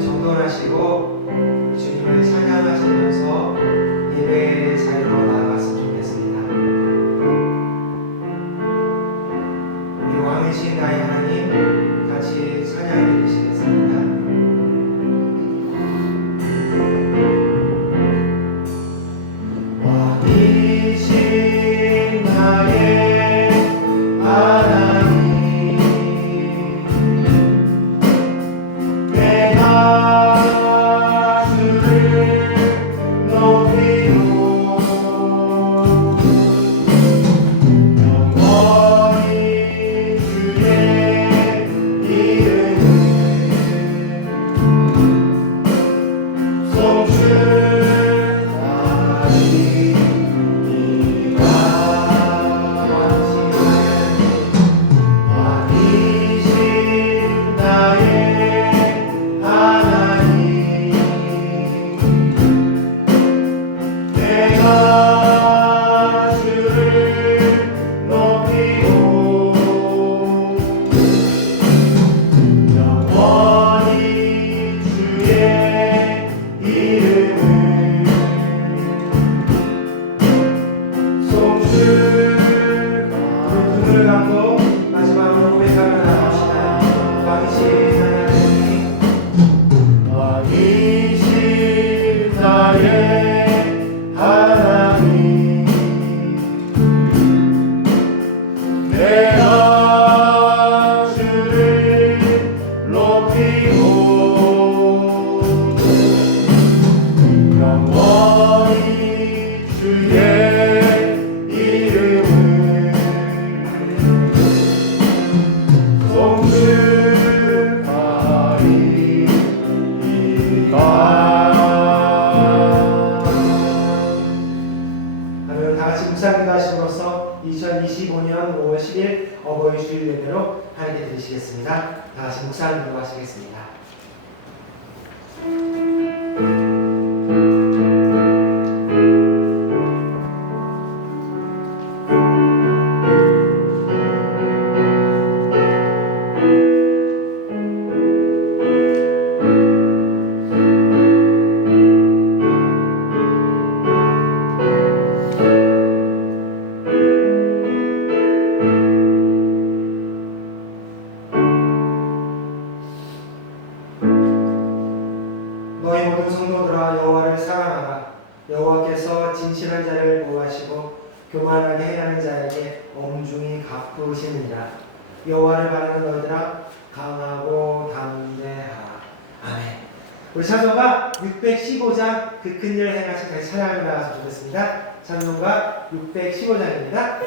정돈하시고 주님을 찬양하시면서 예배의 자리로 나아갔으면 좋겠습니다. 우리 왕이신 나의 하나님 같이 찬양해 주시겠습니다. 왕이신 나의 하나님 내가 주를 높이고 영원히 주의 이름을 왕이신 나의 하나님 내가 주를 높이고 영원히 주의 이름을 송축하리. 눈을 감고 마지막으로 고백하며 나갑시다. 왕이신 하나님 왕이신 나의 하나님 내가 주를 높이고 영원히 주의 이름을 오늘 다 같이 묵상 기도하심으로써 2025년 5월 10일 어버이 주일 예배로 하나님께 드리시겠습니다. 다 같이 묵상 기도하시겠습니다. 너희 모든 성도들아 여호와를 사랑하라. 여호와께서 진실한 자를 보호하시고 교만하게 행하는 자에게 엄중히 갚으시느니라. 여호와를 바라는 너희들아 강하고 담대하라. 아멘. 우리 찬송가 615장 그 큰 일 행하신 다시 찬양을 나가서 좋겠습니다. 찬송가 615장입니다.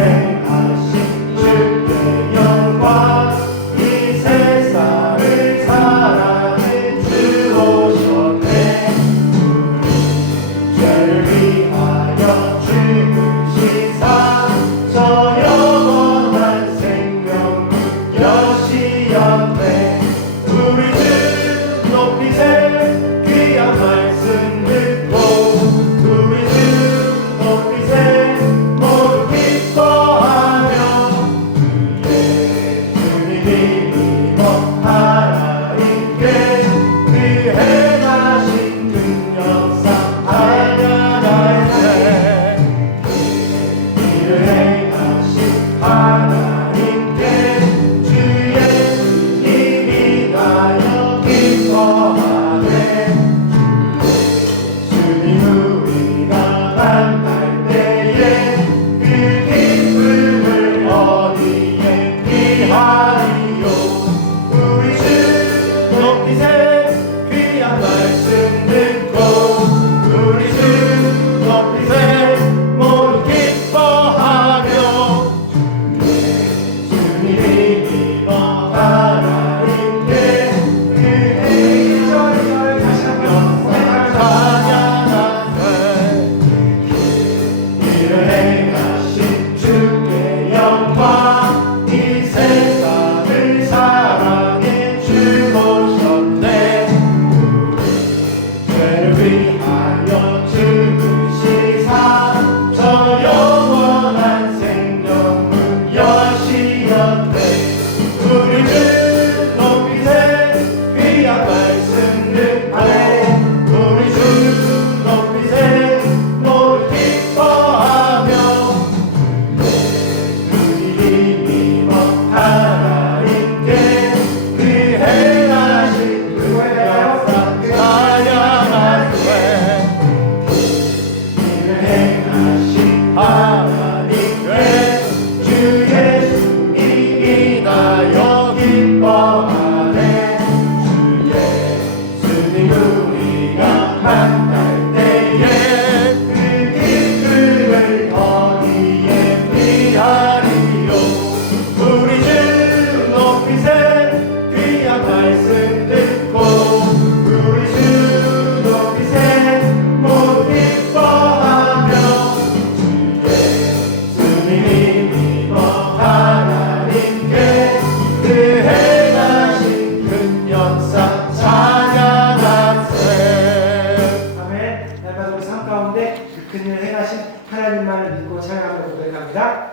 행하신 주께 영광 이 세상을 행하신 하나님만을 믿고 찬양하며 고백합니다.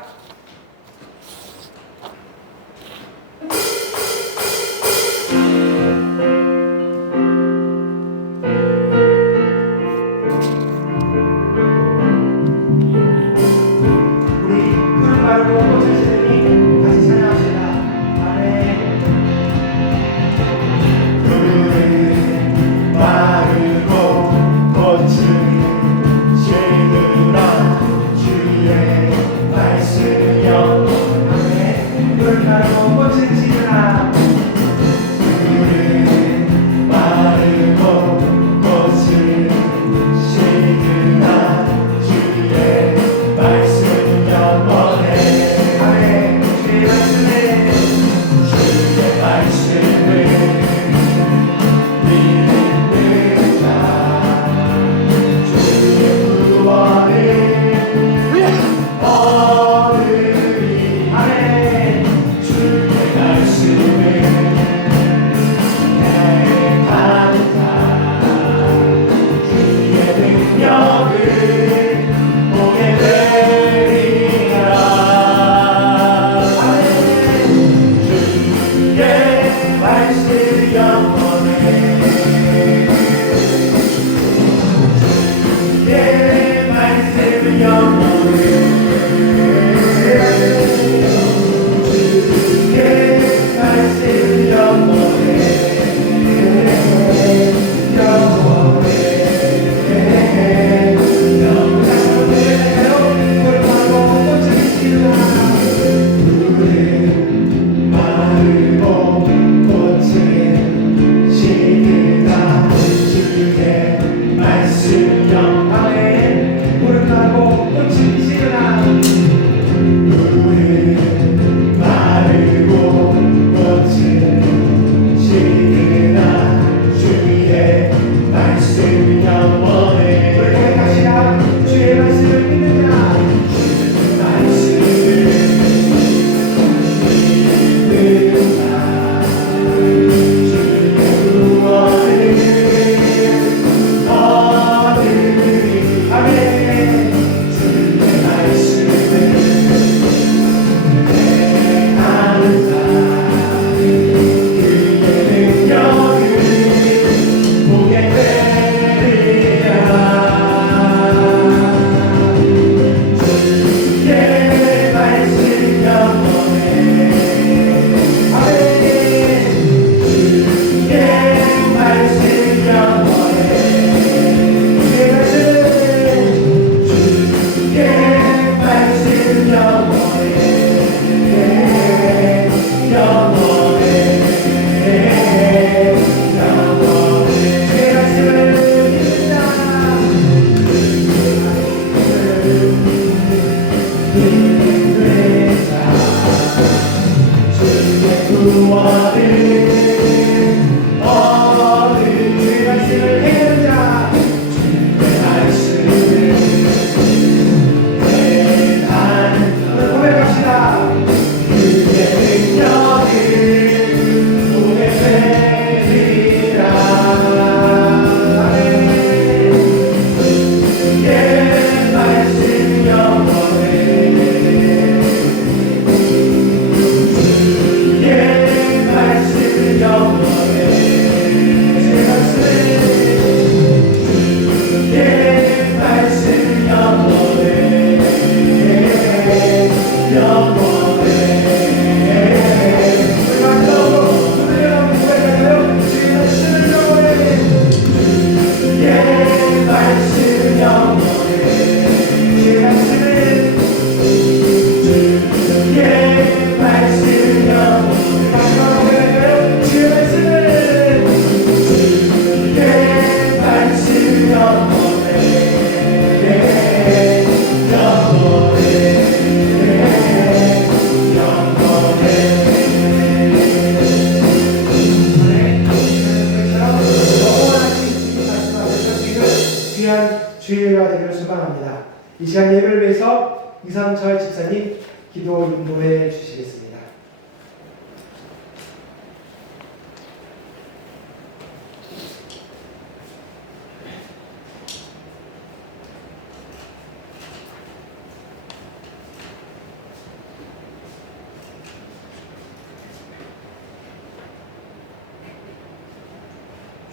주의가 되기를 소망합니다. 이 시간 예배를 위해서 이상철 집사님 기도 인도해 주시겠습니다.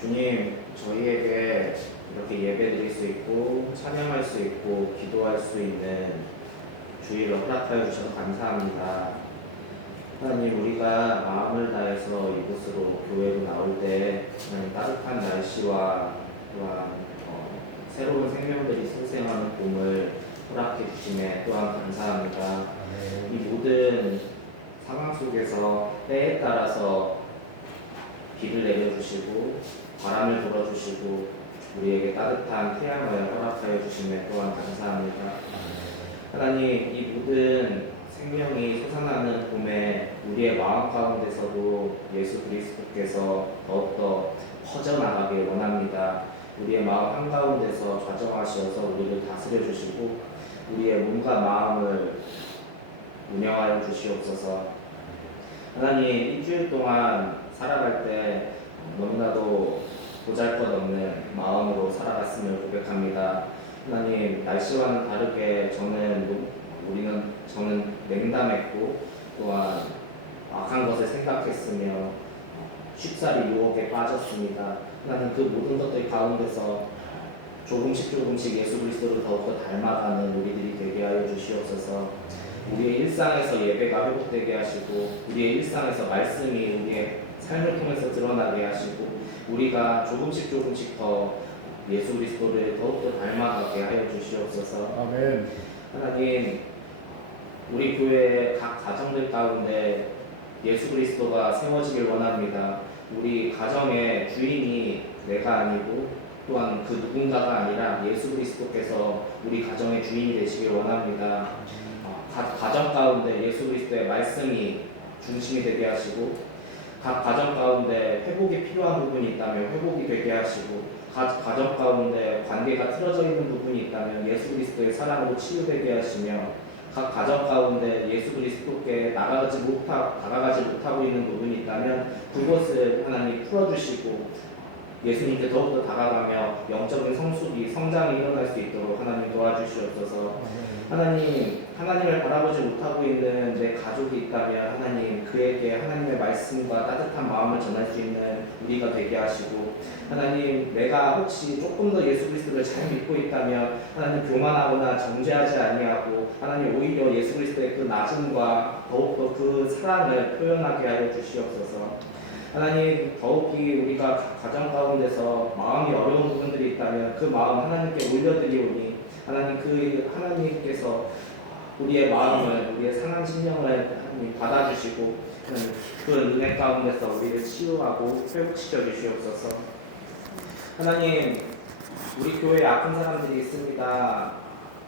주님, 저희에게 이렇게 예배드릴 수 있고 찬양할 수 있고 기도할 수 있는 주의를 허락하여 주셔서 감사합니다. 하나님, 우리가 마음을 다해서 이곳으로 교회로 나올 때 따뜻한 날씨와 또한 새로운 생명들이 생생하는 봄을 허락해 주심에 또한 감사합니다. 이 모든 상황 속에서 때에 따라서 비를 내려주시고 바람을 불어주시고 우리에게 따뜻한 태양을 허락하여 주심에 또한 감사합니다. 하나님, 이 모든 생명이 솟아나는 봄에 우리의 마음 가운데서도 예수 그리스도께서 더욱더 퍼져나가길 원합니다. 우리의 마음 한가운데서 좌정하셔서 우리를 다스려 주시고 우리의 몸과 마음을 운영하여 주시옵소서. 하나님, 일주일 동안 살아갈 때 너무나도 보잘것없는 마음으로 살아갔음을 고백합니다. 하나님, 날씨와는 다르게 저는 냉담했고 또한 악한 것을 생각했으며 쉽사리 유혹에 빠졌습니다. 하나님, 그 모든 것들 가운데서 조금씩 예수 그리스도를 더욱더 닮아가는 우리들이 되게 하여 주시옵소서. 우리의 일상에서 예배가 회복되게 하시고 우리의 일상에서 말씀이 우리의 삶을 통해서 드러나게 하시고 우리가 조금씩 더 예수 그리스도를 더욱더 닮아가게 하여 주시옵소서. 아멘. 하나님, 우리 교회의 각 가정들 가운데 예수 그리스도가 세워지길 원합니다. 우리 가정의 주인이 내가 아니고 또한 그 누군가가 아니라 예수 그리스도께서 우리 가정의 주인이 되시길 원합니다. 각 가정 가운데 예수 그리스도의 말씀이 중심이 되게 하시고 각 가정 가운데 회복이 필요한 부분이 있다면 회복이 되게 하시고 각 가정 가운데 관계가 틀어져 있는 부분이 있다면 예수 그리스도의 사랑으로 치유되게 하시며 각 가정 가운데 예수 그리스도께 다가가지 못하고 있는 부분이 있다면 그것을 하나님 풀어주시고 예수님께 더욱더 다가가며 영적인 성장이 일어날 수 있도록 하나님 도와주시옵소서. 하나님, 하나님을 바라보지 못하고 있는 내 가족이 있다면 하나님, 그에게 하나님의 말씀과 따뜻한 마음을 전할 수 있는 우리가 되게 하시고 하나님, 내가 혹시 조금 더 예수 그리스도를 잘 믿고 있다면 하나님, 교만하거나 정죄하지 아니하고 하나님, 오히려 예수 그리스도의 그 낮음과 더욱더 그 사랑을 표현하게 하여 주시옵소서. 하나님, 더욱이 우리가 가정 가운데서 마음이 어려운 부분들이 있다면 그 마음 하나님께 올려드리오니 하나님, 그 하나님께서 우리의 마음을, 우리의 상한 심령을 하나님 받아주시고 하나님, 그 은혜 가운데서 우리를 치유하고 회복시켜 주시옵소서. 하나님, 우리 교회에 아픈 사람들이 있습니다.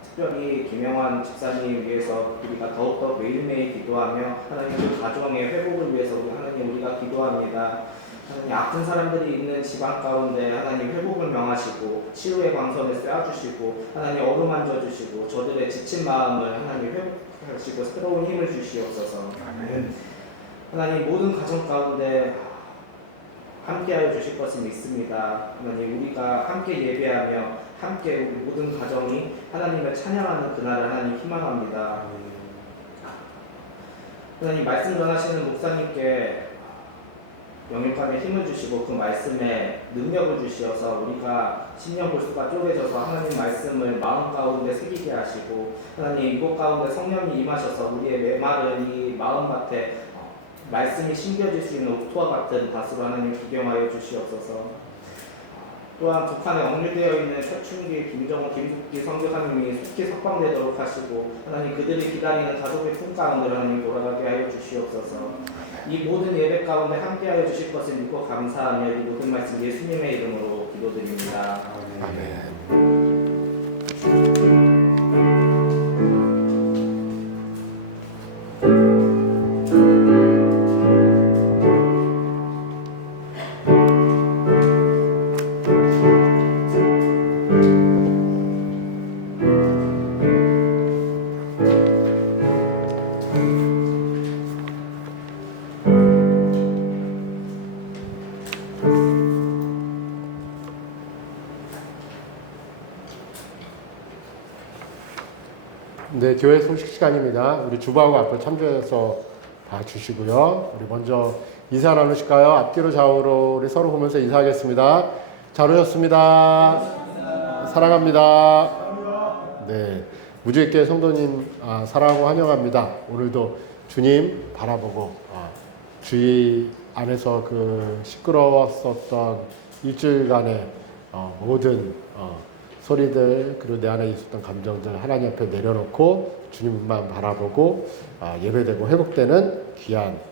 특별히 김영환 집사님 위해서 우리가 더욱더 매일매일 기도하며 하나님, 그 가정의 회복을 위해서 하나님 우리가 기도합니다. 하나님, 아픈 사람들이 있는 집안 가운데 하나님 회복을 명하시고 치유의 광선을 쐬어주시고 하나님 어루만져 주시고 저들의 지친 마음을 하나님 회복하시고 새로운 힘을 주시옵소서. 아멘. 하나님, 모든 가정 가운데 함께하여 주실 것을 믿습니다. 하나님, 우리가 함께 예배하며 함께 우리 모든 가정이 하나님을 찬양하는 그날을 하나님 희망합니다. 하나님, 말씀 전하시는 목사님께 영육간에 힘을 주시고 그 말씀에 능력을 주시어서 우리가 심령 골수가 쪼개져서 하나님 말씀을 마음 가운데 새기게 하시고 하나님, 이곳 가운데 성령이 임하셔서 우리의 메마른 이 마음밭에 말씀이 심겨질 수 있는 옥토와 같은 밭으로 하나님 기경하여 주시옵소서. 또한 북한에 억류되어 있는 최충기, 김정은, 김숙기 선교사님이 속히 석방되도록 하시고 하나님, 그들이 기다리는 가족의 품 가운데 하나님 돌아가게 하여 주시옵소서. 이 모든 예배 가운데 함께하여 주실 것을 믿고 감사하며 이 모든 말씀 예수님의 이름으로 기도드립니다. 아멘. 네, 교회 소식 시간입니다. 우리 주부하고 앞으로 참조해서 봐주시고요. 우리 먼저 인사 나누실까요? 앞뒤로 좌우로 우리 서로 보면서 인사하겠습니다. 잘 오셨습니다. 사랑합니다. 네, 무주의교회 성도님 사랑하고 환영합니다. 오늘도 주님 바라보고 주의 안에서 그 시끄러웠었던 일주일간의 모든 소리들 그리고 내 안에 있었던 감정들 하나님 앞에 내려놓고 주님만 바라보고 예배되고 회복되는 귀한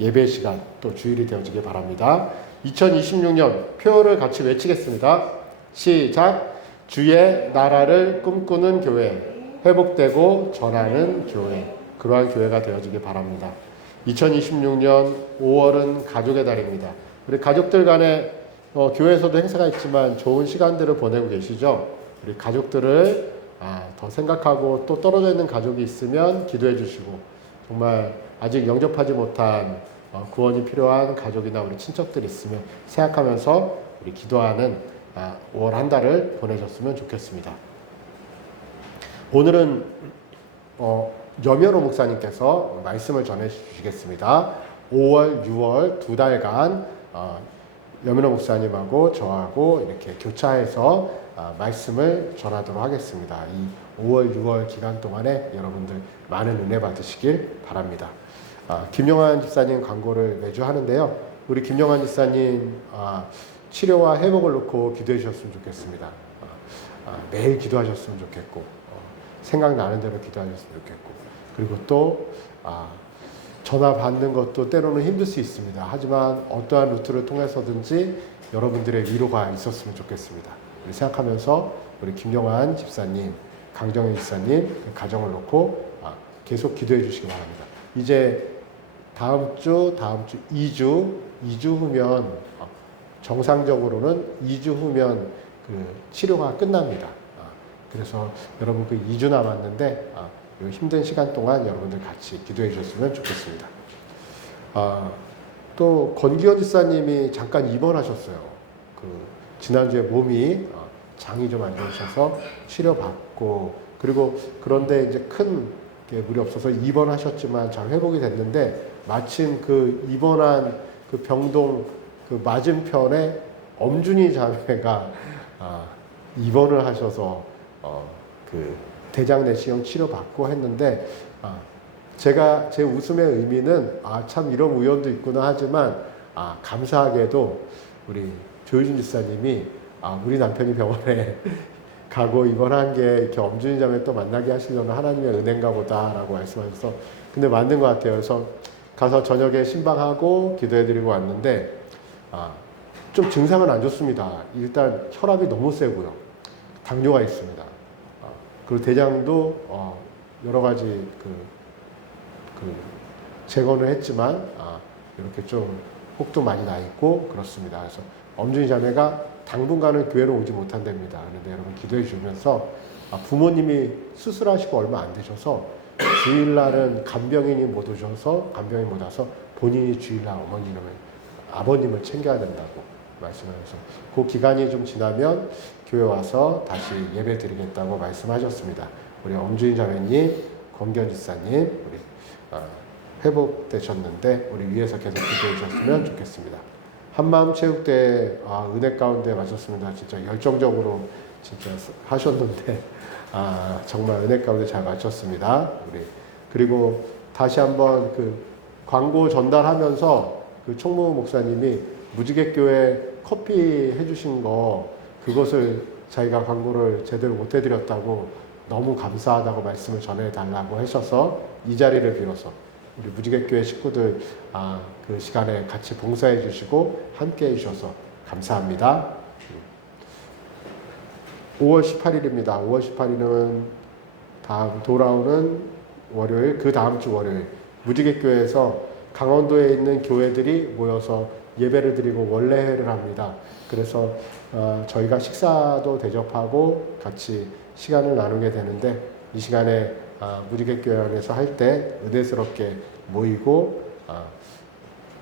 예배 시간 또 주일이 되어지길 바랍니다. 2026년 표어를 같이 외치겠습니다. 시작. 주의 나라를 꿈꾸는 교회, 회복되고 전하는 교회, 그러한 교회가 되어지길 바랍니다. 2026년 5월은 가족의 달입니다. 우리 가족들 간에 교회에서도 행사가 있지만 좋은 시간들을 보내고 계시죠? 우리 가족들을 더 생각하고 또 떨어져 있는 가족이 있으면 기도해 주시고 정말 아직 영접하지 못한 구원이 필요한 가족이나 우리 친척들이 있으면 생각하면서 우리 기도하는 5월 한 달을 보내셨으면 좋겠습니다. 오늘은 염현호 목사님께서 말씀을 전해 주시겠습니다. 5월, 6월 두 달간 염현호 목사님하고 저하고 이렇게 교차해서 말씀을 전하도록 하겠습니다. 이 5월, 6월 기간 동안에 여러분들 많은 은혜 받으시길 바랍니다. 김용환 집사님 광고를 매주 하는데요. 우리 김용환 집사님 치료와 회복을 놓고 기도해 주셨으면 좋겠습니다. 매일 기도하셨으면 좋겠고 생각나는 대로 기도하셨으면 좋겠고 그리고 또 전화 받는 것도 때로는 힘들 수 있습니다. 하지만 어떠한 루트를 통해서든지 여러분들의 위로가 있었으면 좋겠습니다. 우리 생각하면서 우리 김용환 집사님, 강정현 집사님 그 가정을 놓고 계속 기도해 주시기 바랍니다. 이제 다음 주 2주 후면 정상적으로는 2주 후면 그 치료가 끝납니다. 그래서 여러분 그 2주 남았는데 이 힘든 시간 동안 여러분들 같이 기도해 주셨으면 좋겠습니다. 또 권기현 집사님이 잠깐 입원하셨어요. 그 지난주에 몸이 장이 좀 안 좋으셔서 치료받고 그리고 그런데 이제 큰 물이 없어서 입원하셨지만 잘 회복이 됐는데 마침 그 입원한 그 병동 그 맞은편에 엄준이 자매가 입원을 하셔서 그 대장 내시경 치료받고 했는데 제가 제 웃음의 의미는 참 이런 우연도 있구나 하지만 감사하게도 우리 조효진 집사님이 우리 남편이 병원에 가고 입원한 게 이렇게 엄준이 자매 또 만나게 하시려는 하나님의 은혜인가 보다라고 말씀하셔서 근데 맞는 것 같아요. 그래서 가서 저녁에 신방하고 기도해드리고 왔는데 좀 증상은 안 좋습니다. 일단 혈압이 너무 세고요. 당뇨가 있습니다. 그리고 대장도 여러 가지 재건을 했지만 이렇게 좀 혹도 많이 나 있고 그렇습니다. 그래서 엄준이 자매가 당분간은 교회로 오지 못한답니다. 그런데 여러분 기도해 주면서 부모님이 수술하시고 얼마 안 되셔서 주일날은 간병인이 못 오셔서 간병인 못 와서 본인이 주일날 아버님을 챙겨야 된다고 말씀하셔서 그 기간이 좀 지나면 교회 와서 다시 예배 드리겠다고 말씀하셨습니다. 우리 엄준이 자매님, 권견 지사님 우리 회복되셨는데 우리 위에서 계속 기도해 주셨으면 좋겠습니다. 한마음 체육대 은혜 가운데 마쳤습니다. 진짜 열정적으로 진짜 하셨는데 정말 은혜 가운데 잘 마쳤습니다. 우리 그리고 다시 한번 그 광고 전달하면서 그 총무 목사님이 무지개교회 커피 해주신 거 그것을 자기가 광고를 제대로 못 해드렸다고 너무 감사하다고 말씀을 전해달라고 하셔서 이 자리를 빌어서 우리 무지개교회 식구들 그 시간에 같이 봉사해 주시고 함께 해 주셔서 감사합니다. 5월 18일입니다. 5월 18일은 다음 돌아오는 월요일, 그 다음 주 월요일 무지개교회에서 강원도에 있는 교회들이 모여서 예배를 드리고 원례회를 합니다. 그래서 저희가 식사도 대접하고 같이 시간을 나누게 되는데 이 시간에 무지개교회 안에서 할 때 은혜스럽게 모이고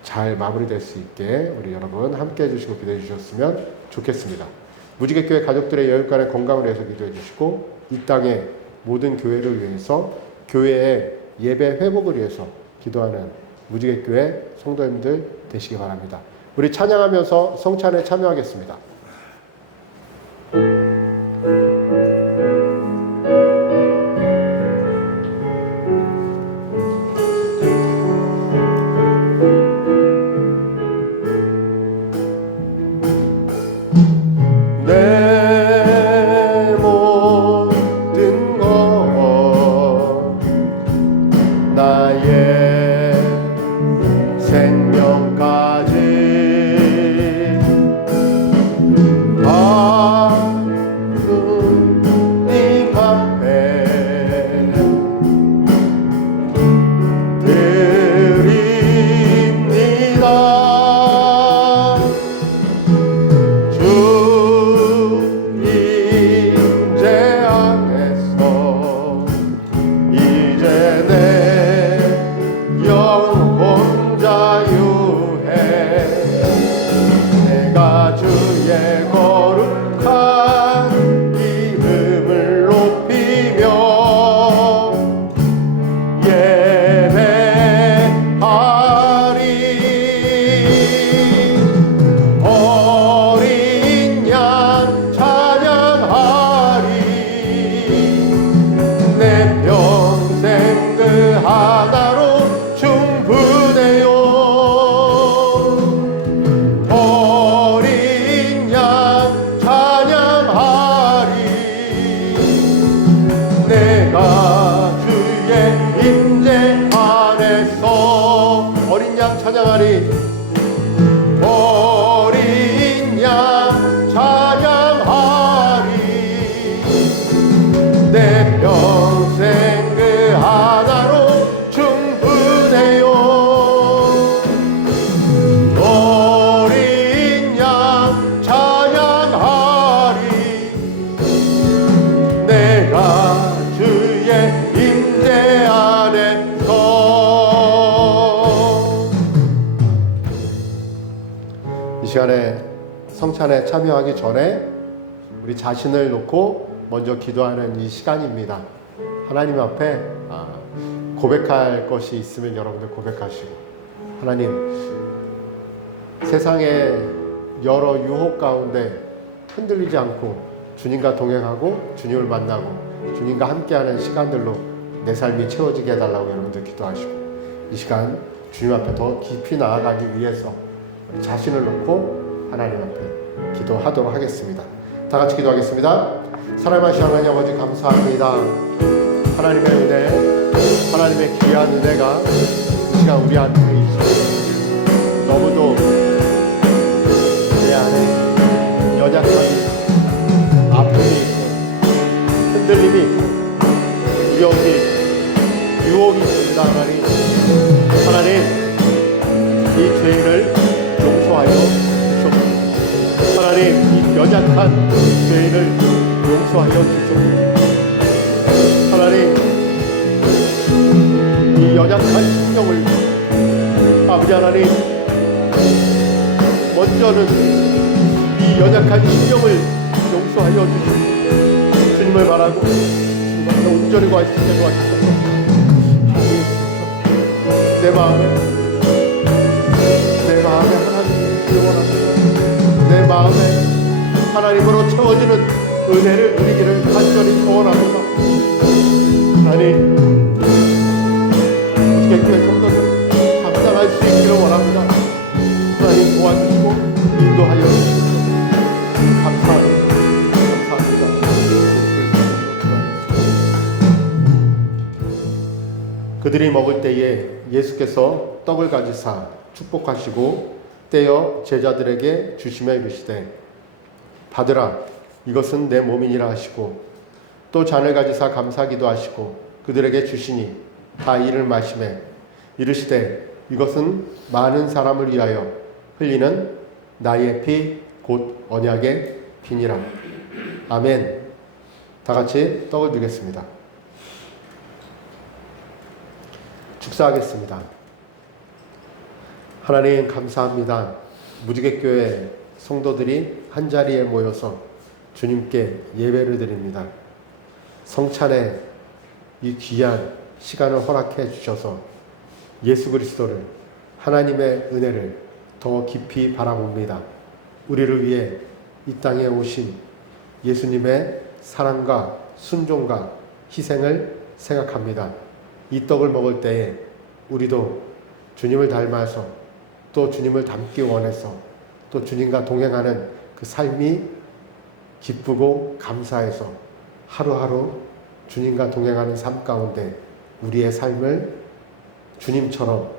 잘 마무리될 수 있게 우리 여러분 함께 해주시고 기도해 주셨으면 좋겠습니다. 무지개교회 가족들의 여육간의 건강을 위해서 기도해 주시고 이 땅의 모든 교회를 위해서 교회의 예배 회복을 위해서 기도하는 무지개교회 성도님들 되시기 바랍니다. 우리 찬양하면서 성찬에 참여하겠습니다. 내 모든 것 나의 생명까지 하느님 앞에 드립니다. 주 임재 안에서 이제 내 영혼 자유해. 내가 주의 거룩한 이름을 높이며 예배하리. 어린 양 찬양하리. 내 평생 그 하나로 충분해요. 어린 양 찬양하리. 내가 주의 임재 안에서 어린 양 찬양하리. 어린 양 찬양하리. 내 평생 그 하나로 충분해요. 어린 양 찬양하리. 내가 주의 임재 안에서. 이 시간에 성찬에 참여하기 전에 우리 자신을 놓고 먼저 기도하는 이 시간입니다. 하나님 앞에 고백할 것이 있으면 여러분들 고백하시고, 하나님, 세상의 여러 유혹 가운데 흔들리지 않고 주님과 동행하고 주님을 만나고 주님과 함께하는 시간들로 내 삶이 채워지게 해달라고 여러분들 기도하시고, 이 시간 주님 앞에 더 깊이 나아가기 위해서 자신을 놓고 하나님 앞에 기도하도록 하겠습니다. 다 같이 기도하겠습니다. 사랑하시는 하나님 아버지, 감사합니다. 하나님의 은혜, 하나님의 귀한 은혜가 이 시간 우리한테 있습니다. 너무도 내 안에 연약함이 있고 아픔이 있고 흔들림이 있고 두려움이 있고 유혹이 있습니다. 하나님, 이 죄인을 용서하여 주옵소서. 하나님, 이 연약한 죄인을 용서하여 주옵소서. 하나님, 이 연약한 심령을 아버지 하나님, 먼저는 이 연약한 심령을 용서하여 주시옵소서. 주님을 바라고 주님 앞에 온전히 구할 수 있게 도와주옵소서. 내 마음에 하나님을 원합니다. 내 마음에 하나님으로 채워지는 은혜를 누리기를 간절히 소원합니다. 하나님, 무지개교회 성도들 감당할 수 있기를 원합니다. 하나님 도와주시고 인도하여 주시옵소서. 감사합니다. 그들이 먹을 때에 예수께서 떡을 가지사 축복하시고 떼어 제자들에게 주시며 이르시되, 받으라, 이것은 내 몸이니라 하시고, 또 잔을 가지사 감사기도 하시고 그들에게 주시니 다 이를 마시매 이르시되, 이것은 많은 사람을 위하여 흘리는 나의 피 곧 언약의 피니라. 아멘. 다 같이 떡을 드리겠습니다. 축사하겠습니다. 하나님, 감사합니다. 무지개교회 성도들이 한자리에 모여서 주님께 예배를 드립니다. 성찬에 이 귀한 시간을 허락해 주셔서 예수 그리스도를 하나님의 은혜를 더 깊이 바라봅니다. 우리를 위해 이 땅에 오신 예수님의 사랑과 순종과 희생을 생각합니다. 이 떡을 먹을 때에 우리도 주님을 닮아서 또 주님을 닮기 원해서 또 주님과 동행하는 그 삶이 기쁘고 감사해서 하루하루 주님과 동행하는 삶 가운데 우리의 삶을 주님처럼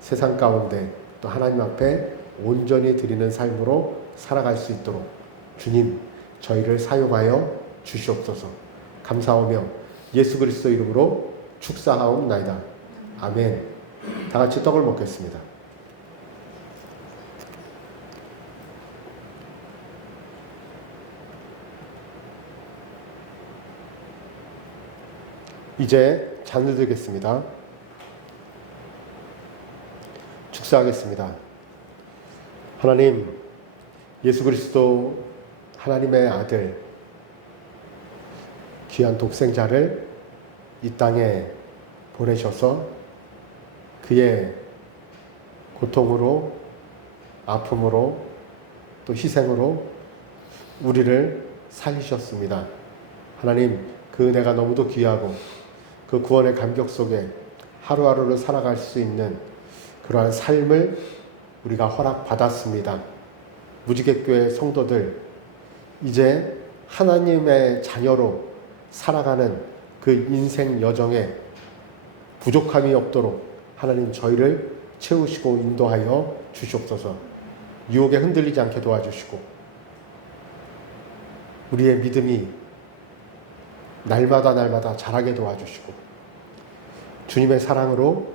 세상 가운데 또 하나님 앞에 온전히 드리는 삶으로 살아갈 수 있도록 주님 저희를 사용하여 주시옵소서. 감사하며 예수 그리스도 이름으로 축사하옵나이다. 아멘. 다 같이 떡을 먹겠습니다. 이제 잔을 들겠습니다. 축사하겠습니다. 하나님, 예수 그리스도 하나님의 아들, 귀한 독생자를 이 땅에 보내셔서 그의 고통으로, 아픔으로, 또 희생으로 우리를 살리셨습니다. 하나님, 그 은혜가 너무도 귀하고 그 구원의 감격 속에 하루하루를 살아갈 수 있는 그러한 삶을 우리가 허락받았습니다. 무지개교회 성도들, 이제 하나님의 자녀로 살아가는 그 인생 여정에 부족함이 없도록 하나님 저희를 채우시고 인도하여 주시옵소서. 유혹에 흔들리지 않게 도와주시고 우리의 믿음이 날마다 자라게 도와주시고 주님의 사랑으로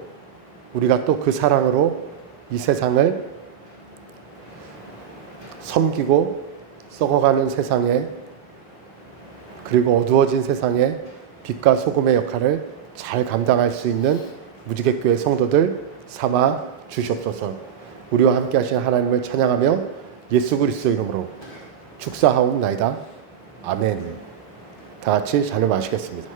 우리가 또 그 사랑으로 이 세상을 섬기고 썩어가는 세상에 그리고 어두워진 세상에 빛과 소금의 역할을 잘 감당할 수 있는 무지개교회 성도들 삼아 주시옵소서. 우리와 함께 하신 하나님을 찬양하며 예수 그리스도 이름으로 축사하옵나이다. 아멘. 다 같이 잔을 마시겠습니다.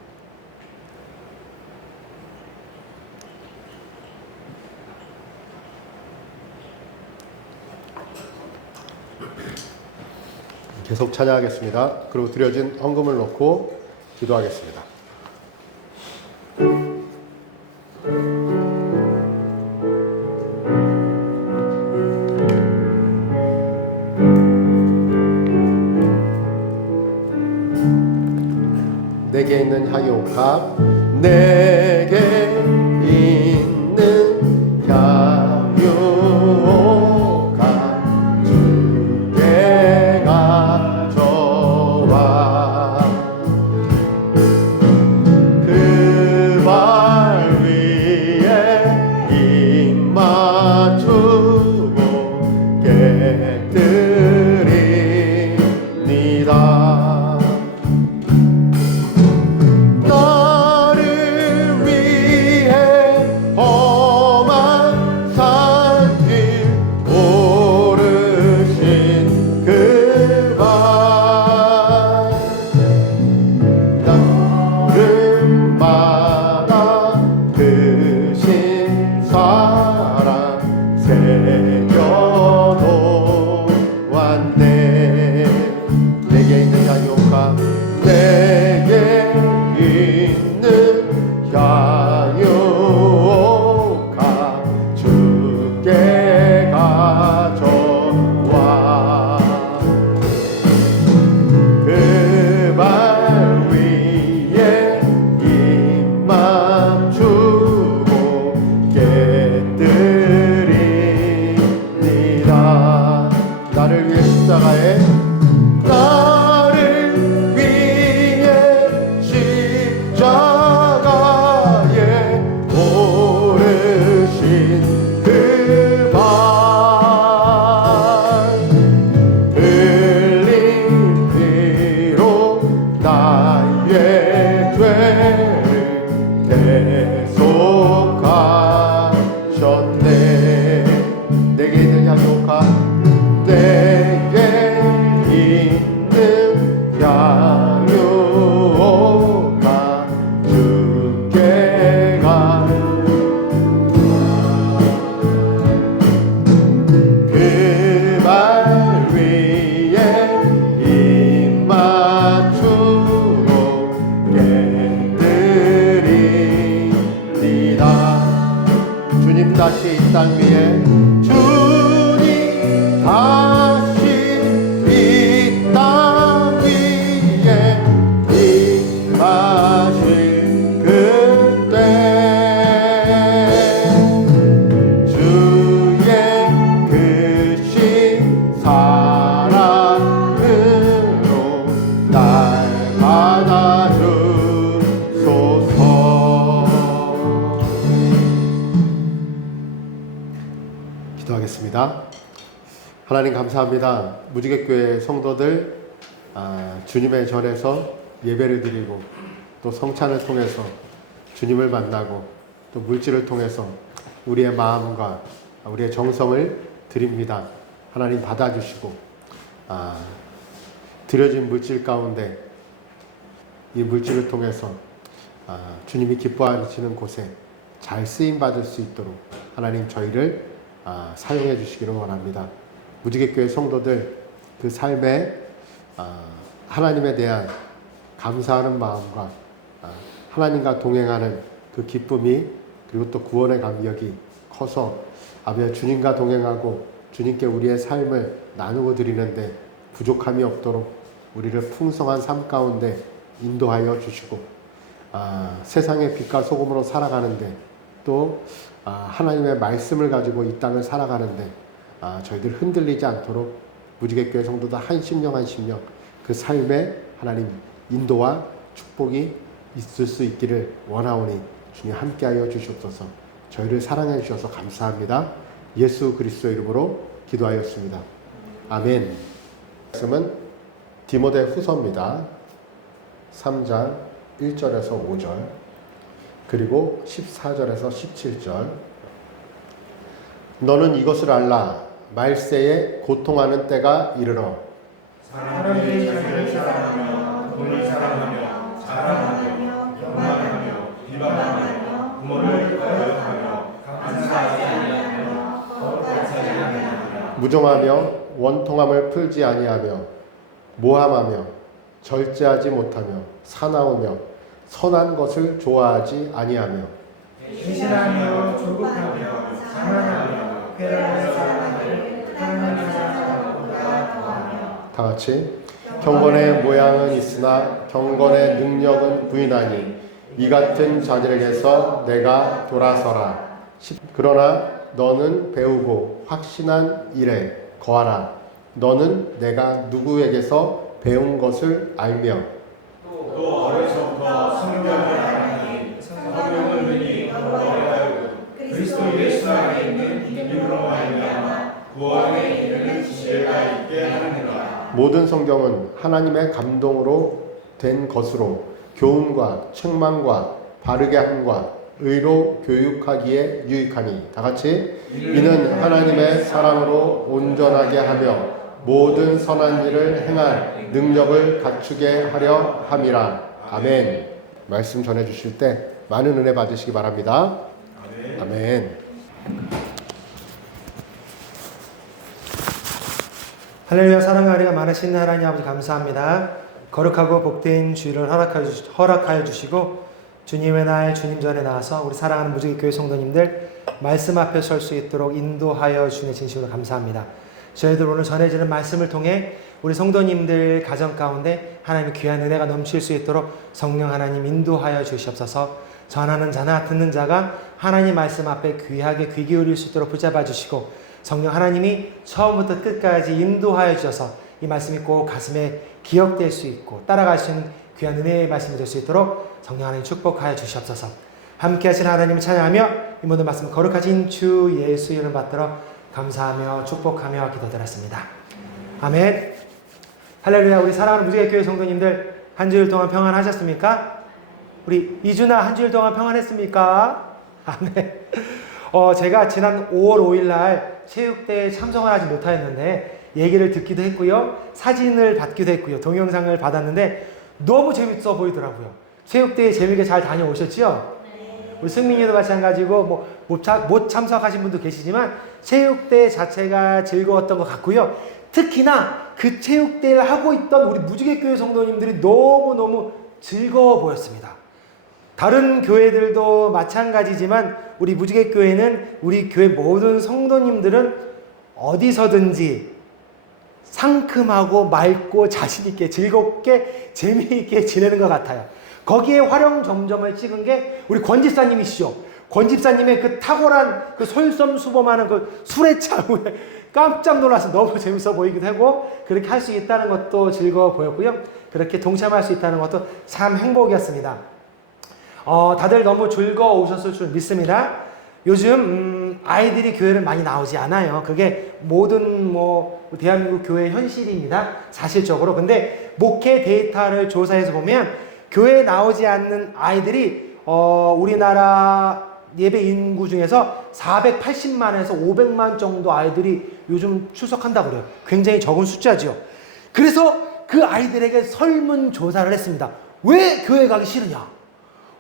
계속 찬양하겠습니다. 그리고 드려진 헌금을 놓고 기도하겠습니다. 내게 있는 향유값 내게 있는 향유가 주께 가져와 그 발 위에 입 맞추고 깨뜨립니다. 나를 위해 험한 산길 오르신 그 발 나름마다 크신 사랑 새겨놓았네. 내게 있는 향유가 내게 있는 향유가 주께 가져와 그 발 위에 입 맞추고 깨뜨립니다. 나를 위해 십자가에 나를 위해 십자가에 오르신 그 발 흘린 피로 나의 죄를 대속하셨네. 내게 있는 향유가 내게 있는 향유가 주께 가져와 이 땅 위에 주님 다시 이 땅 위에 임하실 그때 주의 크신 사랑으로 날 받아주소서. 기도하겠습니다. 하나님 감사합니다. 무지개교회 성도들 주님의 전에서 예배를 드리고 또 성찬을 통해서 주님을 만나고 또 물질을 통해서 우리의 마음과 우리의 정성을 드립니다. 하나님 받아주시고 드려진 물질 가운데 이 물질을 통해서 주님이 기뻐하시는 곳에 잘 쓰임 받을 수 있도록 하나님 저희를 사용해 주시기를 원합니다. 무지개교회 성도들 그 삶에 하나님에 대한 감사하는 마음과 하나님과 동행하는 그 기쁨이 그리고 또 구원의 감격이 커서 아버지 주님과 동행하고 주님께 우리의 삶을 나누고 드리는데 부족함이 없도록 우리를 풍성한 삶 가운데 인도하여 주시고 세상의 빛과 소금으로 살아가는데 또 하나님의 말씀을 가지고 이 땅을 살아가는데 저희들 흔들리지 않도록 무지개교회 성도들 한 심령 한 심령 그 삶에 하나님 인도와 축복이 있을 수 있기를 원하오니 주님 함께하여 주시옵소서. 저희를 사랑해 주셔서 감사합니다. 예수 그리스도의 이름으로 기도하였습니다. 아멘. 말씀은 디모데 후서입니다. 3장 1절에서 5절 그리고 14절에서 17절. 너는 이것을 알라. 말세에 고통하는 때가 이르러 사람들이 자기를 사랑하며 돈을 사랑하며 자랑하며 교만하며 비방하며 부모를 거역하며 감사하지 아니하며 거룩하지 아니하며 무정하며 원통함을 풀지 아니하며 모함하며 절제하지 못하며 사나우며 선한 것을 좋아하지 아니하며 신실하며 조급하며 자만하며 쾌락을 사랑하며 하나님의 사랑보다 더하며 다 같이 경건의 모양은 있으나 경건의 능력은 부인하니 이 같은 자들에게서 내가 돌아서라. 그러나 너는 배우고 확신한 일에 거하라. 너는 내가 누구에게서 배운 것을 알며 또 어려서부터 성경을 알아니 성경을 눈이 어려하여 그리스도 예수 안에 있는 믿음으로 말미암아 구원에 이르는 지혜가 있게 하느니라. 모든 성경은 하나님의 감동으로 된 것으로 교훈과 책망과 바르게 함과 의로 교육하기에 유익하니 다 같이 이는 하나님의 사랑으로 온전하게 하며 모든 선한 일을 행할 능력을 갖추게 하려 함이라. 아멘. 말씀 전해 주실 때 많은 은혜 받으시기 바랍니다. 아멘. 할렐루야. 사랑과 은혜가 많으신 하나님 아버지 감사합니다. 거룩하고 복된 주일을 허락하여 주시고 주님의 날 주님 전에 나와서 우리 사랑하는 무지개교회 성도님들 말씀 앞에 설 수 있도록 인도하여 주시는 진심으로 감사합니다. 저희들 오늘 전해지는 말씀을 통해 우리 성도님들 가정 가운데 하나님의 귀한 은혜가 넘칠 수 있도록 성령 하나님 인도하여 주시옵소서. 전하는 자나 듣는 자가 하나님 말씀 앞에 귀하게 귀 기울일 수 있도록 붙잡아 주시고 성령 하나님이 처음부터 끝까지 인도하여 주셔서 이 말씀이 꼭 가슴에 기억될 수 있고 따라갈 수 있는 귀한 은혜의 말씀이 될 수 있도록 성령 하나님 축복하여 주시옵소서. 함께 하신 하나님을 찬양하며 이 모든 말씀 거룩하신 주 예수 이름 받들어 감사하며 축복하며 기도드렸습니다. 아멘. 할렐루야. 우리 사랑하는 무지개교회 성도님들 한 주일 동안 평안하셨습니까? 우리 이준아 한 주일 동안 평안했습니까? 아멘. 제가 지난 5월 5일 날 체육대회에 참석을 하지 못하였는데 얘기를 듣기도 했고요. 사진을 받기도 했고요. 동영상을 받았는데 너무 재밌어 보이더라고요. 체육대회 재밌게 잘 다녀오셨죠? 네. 우리 승민이도 마찬가지고 못 참석하신 분도 계시지만 체육대회 자체가 즐거웠던 것 같고요. 특히나 그 체육대회를 하고 있던 우리 무지개교회 성도님들이 너무너무 즐거워 보였습니다. 다른 교회들도 마찬가지지만 우리 무지개 교회는 우리 교회 모든 성도님들은 어디서든지 상큼하고 맑고 자신있게 즐겁게 재미있게 지내는 것 같아요. 거기에 활용점점을 찍은 게 우리 권 집사님이시죠. 권 집사님의 그 탁월한 그 솔선수범하는 그 수레차에 깜짝 놀라서 너무 재밌어 보이기도 하고, 그렇게 할 수 있다는 것도 즐거워 보였고요. 그렇게 동참할 수 있다는 것도 참 행복이었습니다. 다들 너무 즐거우셨을 줄 믿습니다. 요즘 아이들이 교회를 많이 나오지 않아요. 그게 모든 대한민국 교회의 현실입니다. 사실적으로. 근데 목회 데이터를 조사해서 보면 교회에 나오지 않는 아이들이 우리나라 예배 인구 중에서 480만에서 500만 정도 아이들이 요즘 출석한다고 그래요. 굉장히 적은 숫자죠. 그래서 그 아이들에게 설문조사를 했습니다. 왜 교회 가기 싫으냐?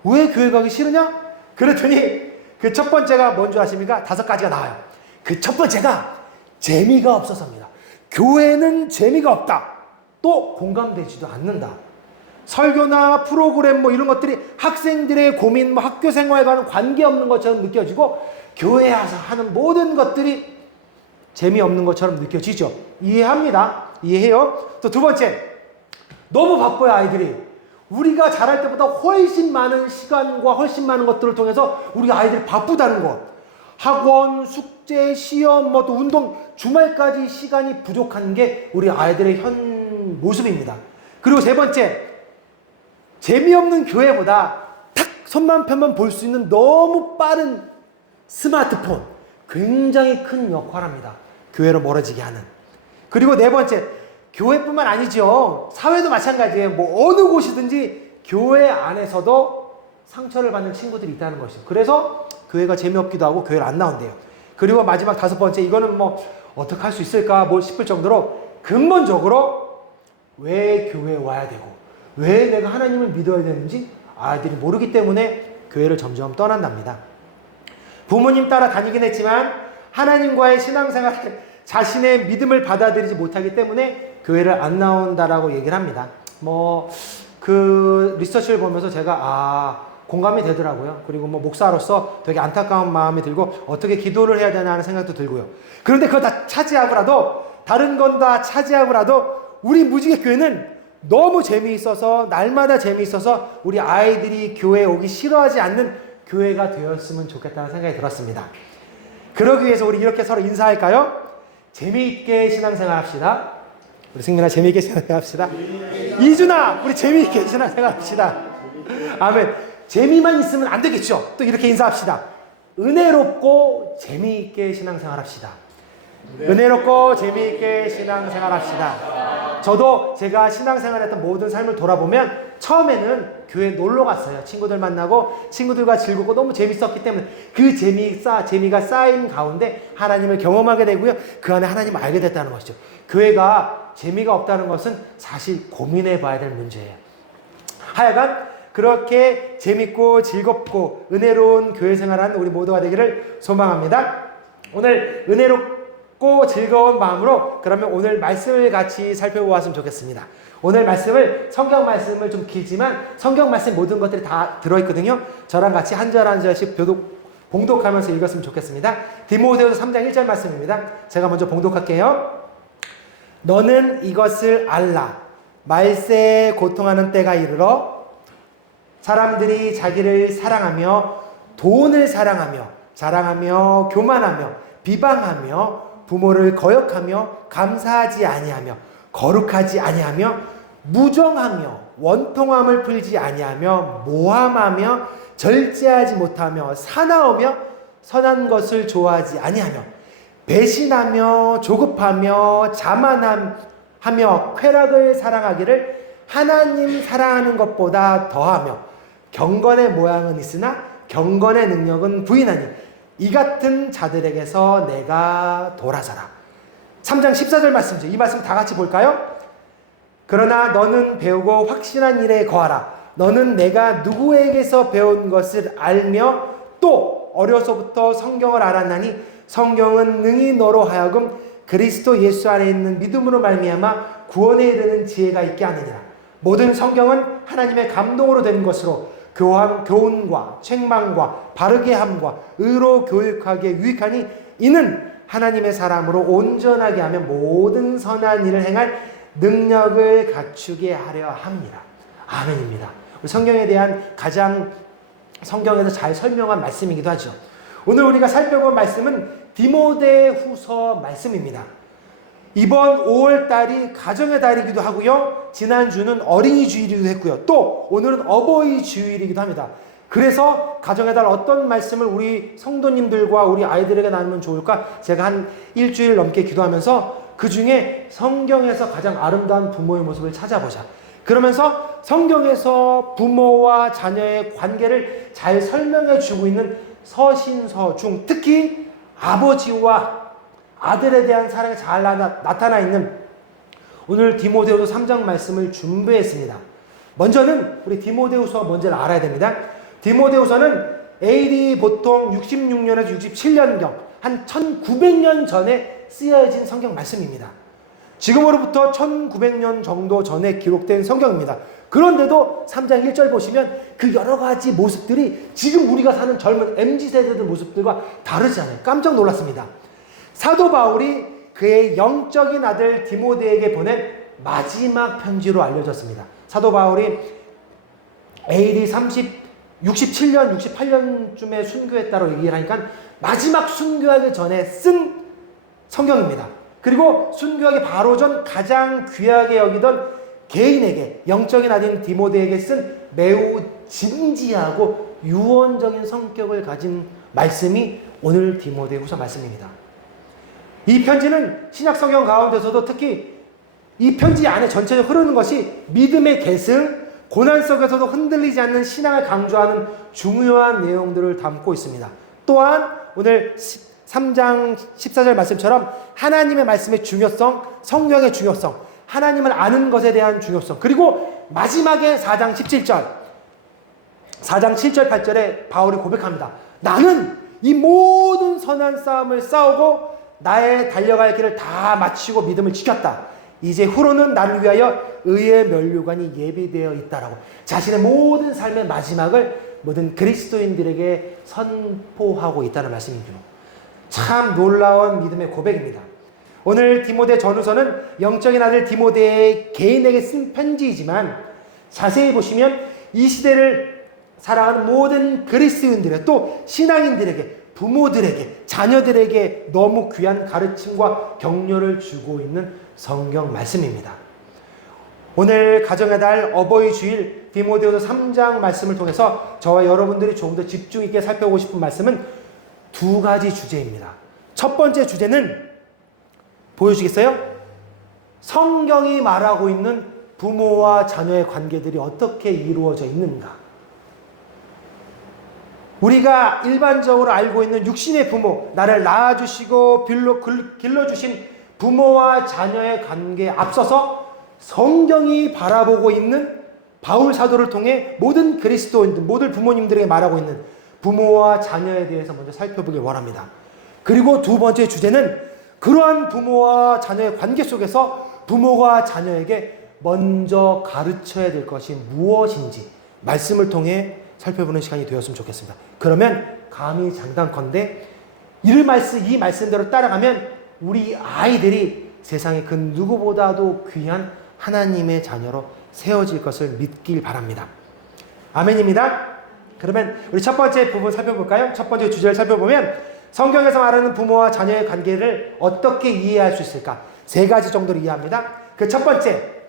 왜 교회 가기 싫으냐? 그랬더니 그 첫 번째가 뭔지 아십니까? 5가지가 나와요. 그 첫 번째가 재미가 없어서입니다. 교회는 재미가 없다. 또 공감되지도 않는다. 설교나 프로그램 이런 것들이 학생들의 고민, 학교 생활과는 관계없는 것처럼 느껴지고, 교회에 와서 하는 모든 것들이 재미없는 것처럼 느껴지죠. 이해합니다. 이해해요. 또 두 번째, 너무 바빠요, 아이들이. 우리가 잘할 때보다 훨씬 많은 시간과 훨씬 많은 것들을 통해서 우리 아이들이 바쁘다는 것. 학원, 숙제, 시험, 또 운동, 주말까지 시간이 부족한 게 우리 아이들의 현 모습입니다. 그리고 세 번째, 재미없는 교회보다 탁 손만 펴면 볼 수 있는 너무 빠른 스마트폰, 굉장히 큰 역할을 합니다. 교회로 멀어지게 하는. 그리고 네 번째, 교회뿐만 아니죠. 사회도 마찬가지예요. 어느 곳이든지 교회 안에서도 상처를 받는 친구들이 있다는 것이죠. 그래서 교회가 재미없기도 하고 교회를 안 나온대요. 그리고 마지막 5번째, 이거는 어떻게 할 수 있을까 싶을 정도로 근본적으로 왜 교회에 와야 되고 왜 내가 하나님을 믿어야 되는지 아이들이 모르기 때문에 교회를 점점 떠난답니다. 부모님 따라 다니긴 했지만 하나님과의 신앙생활에 자신의 믿음을 받아들이지 못하기 때문에 교회를 안 나온다라고 얘기를 합니다. 그 리서치를 보면서 제가 공감이 되더라고요. 그리고 목사로서 되게 안타까운 마음이 들고 어떻게 기도를 해야 되나 하는 생각도 들고요. 그런데 그거 다 차지하고라도, 다른 건 다 차지하고라도 우리 무지개 교회는 너무 재미있어서, 날마다 재미있어서 우리 아이들이 교회에 오기 싫어하지 않는 교회가 되었으면 좋겠다는 생각이 들었습니다. 그러기 위해서 우리 이렇게 서로 인사할까요? 재미있게 신앙생활 합시다. 우리 승민아, 재미있게 신앙생활 합시다. 이준아, 우리 재미있게 신앙생활 합시다. 아멘. 재미만 있으면 안 되겠죠. 또 이렇게 인사합시다. 은혜롭고 재미있게 신앙생활 합시다. 은혜롭고 재미있게 신앙생활 합시다. 저도 제가 신앙생활했던 모든 삶을 돌아보면 처음에는 교회 놀러 갔어요. 친구들 만나고 친구들과 즐겁고 너무 재밌었기 때문에 그 재미가 쌓인 가운데 하나님을 경험하게 되고요. 그 안에 하나님을 알게 됐다는 것이죠. 교회가 재미가 없다는 것은 사실 고민해 봐야 될 문제예요. 하여간 그렇게 재밌고 즐겁고 은혜로운 교회 생활하는 우리 모두가 되기를 소망합니다. 오늘 은혜롭고 즐거운 마음으로 그러면 오늘 말씀을 같이 살펴보았으면 좋겠습니다. 오늘 성경 말씀을 좀 길지만 성경 말씀 모든 것들이 다 들어있거든요. 저랑 같이 한 절 한 절씩 봉독하면서 읽었으면 좋겠습니다. 디모데후서 3장 1절 말씀입니다. 제가 먼저 봉독할게요. 너는 이것을 알라. 말세에 고통하는 때가 이르러 사람들이 자기를 사랑하며 돈을 사랑하며 자랑하며 교만하며 비방하며 부모를 거역하며 감사하지 아니하며 거룩하지 아니하며 무정하며 원통함을 풀지 아니하며 모함하며 절제하지 못하며 사나우며 선한 것을 좋아하지 아니하며 배신하며 조급하며 자만하며 쾌락을 사랑하기를 하나님 사랑하는 것보다 더하며 경건의 모양은 있으나 경건의 능력은 부인하니 이 같은 자들에게서 내가 돌아서라. 3장 14절 말씀이죠. 이 말씀 다 같이 볼까요? 그러나 너는 배우고 확신한 일에 거하라. 너는 내가 누구에게서 배운 것을 알며 또 어려서부터 성경을 알았나니 성경은 능히 너로 하여금 그리스도 예수 안에 있는 믿음으로 말미암아 구원에 이르는 지혜가 있게 하느니라. 모든 성경은 하나님의 감동으로 된 것으로 교훈과 책망과 바르게 함과 의로 교육하기에 유익하니 이는 하나님의 사람으로 온전하게 하며 모든 선한 일을 행할 능력을 갖추게 하려 합니다. 아멘입니다. 우리 성경에 대한 가장 성경에서 잘 설명한 말씀이기도 하죠. 오늘 우리가 살펴본 말씀은 디모데후서 말씀입니다. 이번 5월 달이 가정의 달이기도 하고요. 지난주는 어린이 주일이기도 했고요. 또 오늘은 어버이 주일이기도 합니다. 그래서 가정의 달 어떤 말씀을 우리 성도님들과 우리 아이들에게 나누면 좋을까? 제가 한 일주일 넘게 기도하면서 그 중에 성경에서 가장 아름다운 부모의 모습을 찾아보자. 그러면서 성경에서 부모와 자녀의 관계를 잘 설명해 주고 있는 서신서 중 특히 아버지와 아들에 대한 사랑이 잘 나타나 있는 오늘 디모데후서 3장 말씀을 준비했습니다. 먼저는 우리 디모데후서 먼저 알아야 됩니다. 디모데후서는 AD 보통 66년에서 67년경 한 1900년 전에 쓰여진 성경 말씀입니다. 지금으로부터 1900년 정도 전에 기록된 성경입니다. 그런데도 3장 1절 보시면 그 여러 가지 모습들이 지금 우리가 사는 젊은 MZ세대들 모습들과 다르지 않아요. 깜짝 놀랐습니다. 사도 바울이 그의 영적인 아들 디모데에게 보낸 마지막 편지로 알려졌습니다. 사도 바울이 AD 67년, 68년쯤에 순교했다고 얘기를 하니까 마지막 순교하기 전에 쓴 성경입니다. 그리고 순교하기 바로 전 가장 귀하게 여기던 개인에게 영적인 아들 디모데에게 쓴 매우 진지하고 유언적인 성격을 가진 말씀이 오늘 디모데후서 말씀입니다. 이 편지는 신약 성경 가운데서도 특히 이 편지 안에 전체적으로 흐르는 것이 믿음의 계승, 고난 속에서도 흔들리지 않는 신앙을 강조하는 중요한 내용들을 담고 있습니다. 또한 오늘 3장 14절 말씀처럼 하나님의 말씀의 중요성, 성경의 중요성, 하나님을 아는 것에 대한 중요성, 그리고 마지막에 4장 17절, 4장 7절 8절에 바울이 고백합니다. 나는 이 모든 선한 싸움을 싸우고 나의 달려갈 길을 다 마치고 믿음을 지켰다. 이제 후로는 나를 위하여 의의 면류관이 예비되어 있다라고 자신의 모든 삶의 마지막을 모든 그리스도인들에게 선포하고 있다는 말씀이죠. 참 놀라운 믿음의 고백입니다. 오늘 디모데 전후서는 영적인 아들 디모데의 개인에게 쓴 편지이지만 자세히 보시면 이 시대를 살아가는 모든 그리스도인들의 또 신앙인들에게 부모들에게 자녀들에게 너무 귀한 가르침과 격려를 주고 있는 성경 말씀입니다. 오늘 가정의 달 어버이 주일 디모데후서 3장 말씀을 통해서 저와 여러분들이 조금 더 집중 있게 살펴보고 싶은 말씀은 두 가지 주제입니다. 첫 번째 주제는 보여주시겠어요? 성경이 말하고 있는 부모와 자녀의 관계들이 어떻게 이루어져 있는가? 우리가 일반적으로 알고 있는 육신의 부모, 나를 낳아주시고 길러주신 부모와 자녀의 관계에 앞서서 성경이 바라보고 있는 바울 사도를 통해 모든 그리스도인들, 모든 부모님들에게 말하고 있는 부모와 자녀에 대해서 먼저 살펴보길 원합니다. 그리고 두 번째 주제는 그러한 부모와 자녀의 관계 속에서 부모가 자녀에게 먼저 가르쳐야 될 것이 무엇인지 말씀을 통해 살펴보는 시간이 되었으면 좋겠습니다. 그러면 감히 장담컨대 이 말씀대로 따라가면 우리 아이들이 세상에 그 누구보다도 귀한 하나님의 자녀로 세워질 것을 믿길 바랍니다. 아멘입니다. 그러면 우리 첫 번째 부분 살펴볼까요? 첫 번째 주제를 살펴보면 성경에서 말하는 부모와 자녀의 관계를 어떻게 이해할 수 있을까? 세 가지 정도로 이해합니다. 그 첫 번째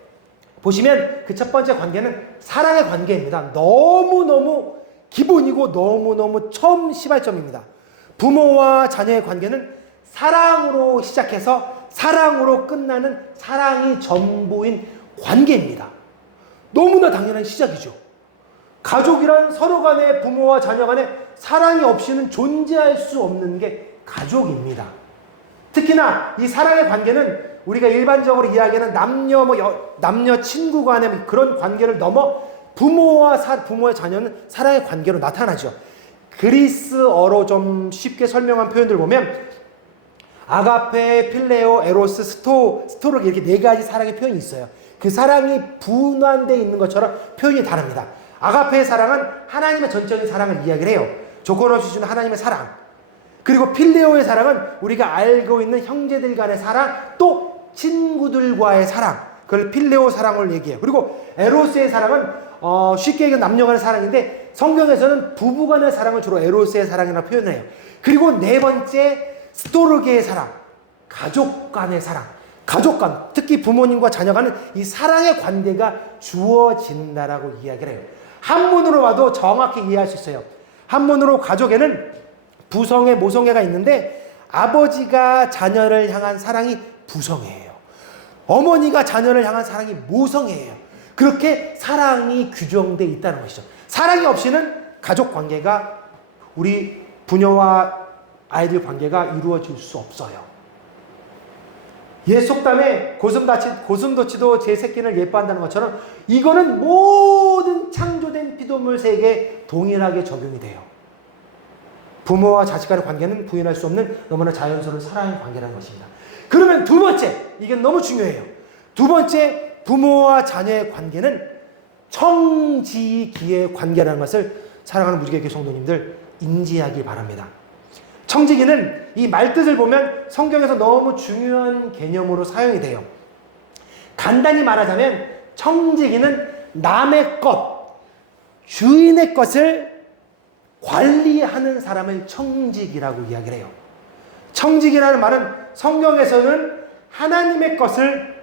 보시면 그 첫 번째 관계는 사랑의 관계입니다. 너무너무 기본이고 너무너무 처음 시발점입니다. 부모와 자녀의 관계는 사랑으로 시작해서 사랑으로 끝나는 사랑이 전부인 관계입니다. 너무나 당연한 시작이죠. 가족이란 서로 간의 부모와 자녀 간에 사랑이 없이는 존재할 수 없는 게 가족입니다. 특히나 이 사랑의 관계는 우리가 일반적으로 이야기하는 남녀 친구 간의 그런 관계를 넘어 부모와 자녀는 사랑의 관계로 나타나죠. 그리스어로 좀 쉽게 설명한 표현들 보면 아가페, 필레오, 에로스, 스토로 이렇게 네 가지 사랑의 표현이 있어요. 그 사랑이 분화되어 있는 것처럼 표현이 다릅니다. 아가페의 사랑은 하나님의 전적인 사랑을 이야기를 해요. 조건 없이 주는 하나님의 사랑. 그리고 필레오의 사랑은 우리가 알고 있는 형제들 간의 사랑, 또 친구들과의 사랑. 그걸 필레오 사랑을 얘기해요. 그리고 에로스의 사랑은 쉽게 얘기하면 남녀 간의 사랑인데 성경에서는 부부 간의 사랑을 주로 에로스의 사랑이라고 표현해요. 그리고 네 번째 스토르게의 사랑, 가족 간의 사랑. 가족 간, 특히 부모님과 자녀 간은 이 사랑의 관계가 주어진다라고 이야기를 해요. 한문으로 봐도 정확히 이해할 수 있어요. 한문으로 가족에는 부성애, 모성애가 있는데 아버지가 자녀를 향한 사랑이 부성애예요. 어머니가 자녀를 향한 사랑이 모성애예요. 그렇게 사랑이 규정되어 있다는 것이죠. 사랑이 없이는 가족 관계가, 우리 부녀와 아이들 관계가 이루어질 수 없어요. 옛 속담에 고슴도치도 제 새끼를 예뻐한다는 것처럼 이거는 모든 창조된 피조물 세계에 동일하게 적용이 돼요. 부모와 자식 간의 관계는 부인할 수 없는 너무나 자연스러운 사랑의 관계라는 것입니다. 그러면 두 번째, 이게 너무 중요해요. 두 번째, 부모와 자녀의 관계는 청지기의 관계라는 것을 사랑하는 무지개교회 성도님들 인지하기 바랍니다. 청지기는 이 말뜻을 보면 성경에서 너무 중요한 개념으로 사용이 돼요. 간단히 말하자면 청지기는 남의 것, 주인의 것을 관리하는 사람을 청지기라고 이야기를 해요. 청지기라는 말은 성경에서는 하나님의 것을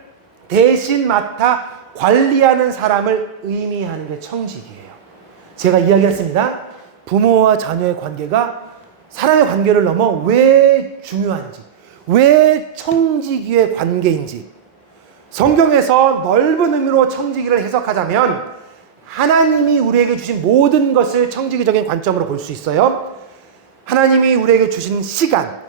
대신 맡아 관리하는 사람을 의미하는 게 청지기예요. 제가 이야기했습니다. 부모와 자녀의 관계가 사랑의 관계를 넘어 왜 중요한지, 왜 청지기의 관계인지, 성경에서 넓은 의미로 청지기를 해석하자면 하나님이 우리에게 주신 모든 것을 청지기적인 관점으로 볼 수 있어요. 하나님이 우리에게 주신 시간,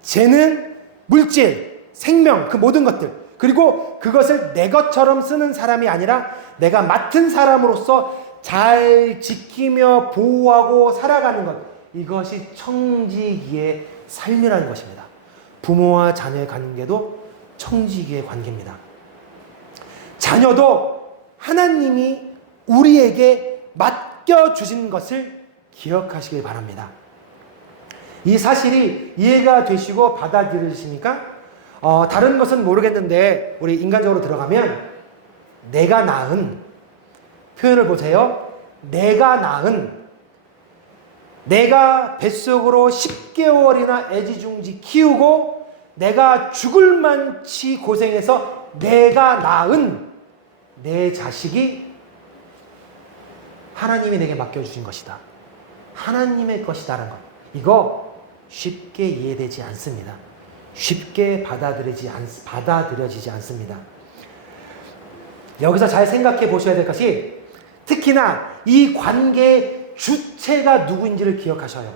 재능, 물질, 생명, 그 모든 것들, 그리고 그것을 내 것처럼 쓰는 사람이 아니라 내가 맡은 사람으로서 잘 지키며 보호하고 살아가는 것, 이것이 청지기의 삶이라는 것입니다. 부모와 자녀의 관계도 청지기의 관계입니다. 자녀도 하나님이 우리에게 맡겨주신 것을 기억하시길 바랍니다. 이 사실이 이해가 되시고 받아들여지십니까? 다른 것은 모르겠는데 우리 인간적으로 들어가면 내가 낳은, 표현을 보세요. 내가 낳은, 내가 뱃속으로 10개월이나 애지중지 키우고 내가 죽을 만치 고생해서 내가 낳은 내 자식이 하나님이 내게 맡겨주신 것이다. 하나님의 것이다라는 것. 이거 쉽게 이해되지 않습니다. 쉽게 받아들여지지 않습니다. 여기서 잘 생각해 보셔야 될 것이, 특히나 이 관계의 주체가 누구인지를 기억하셔요.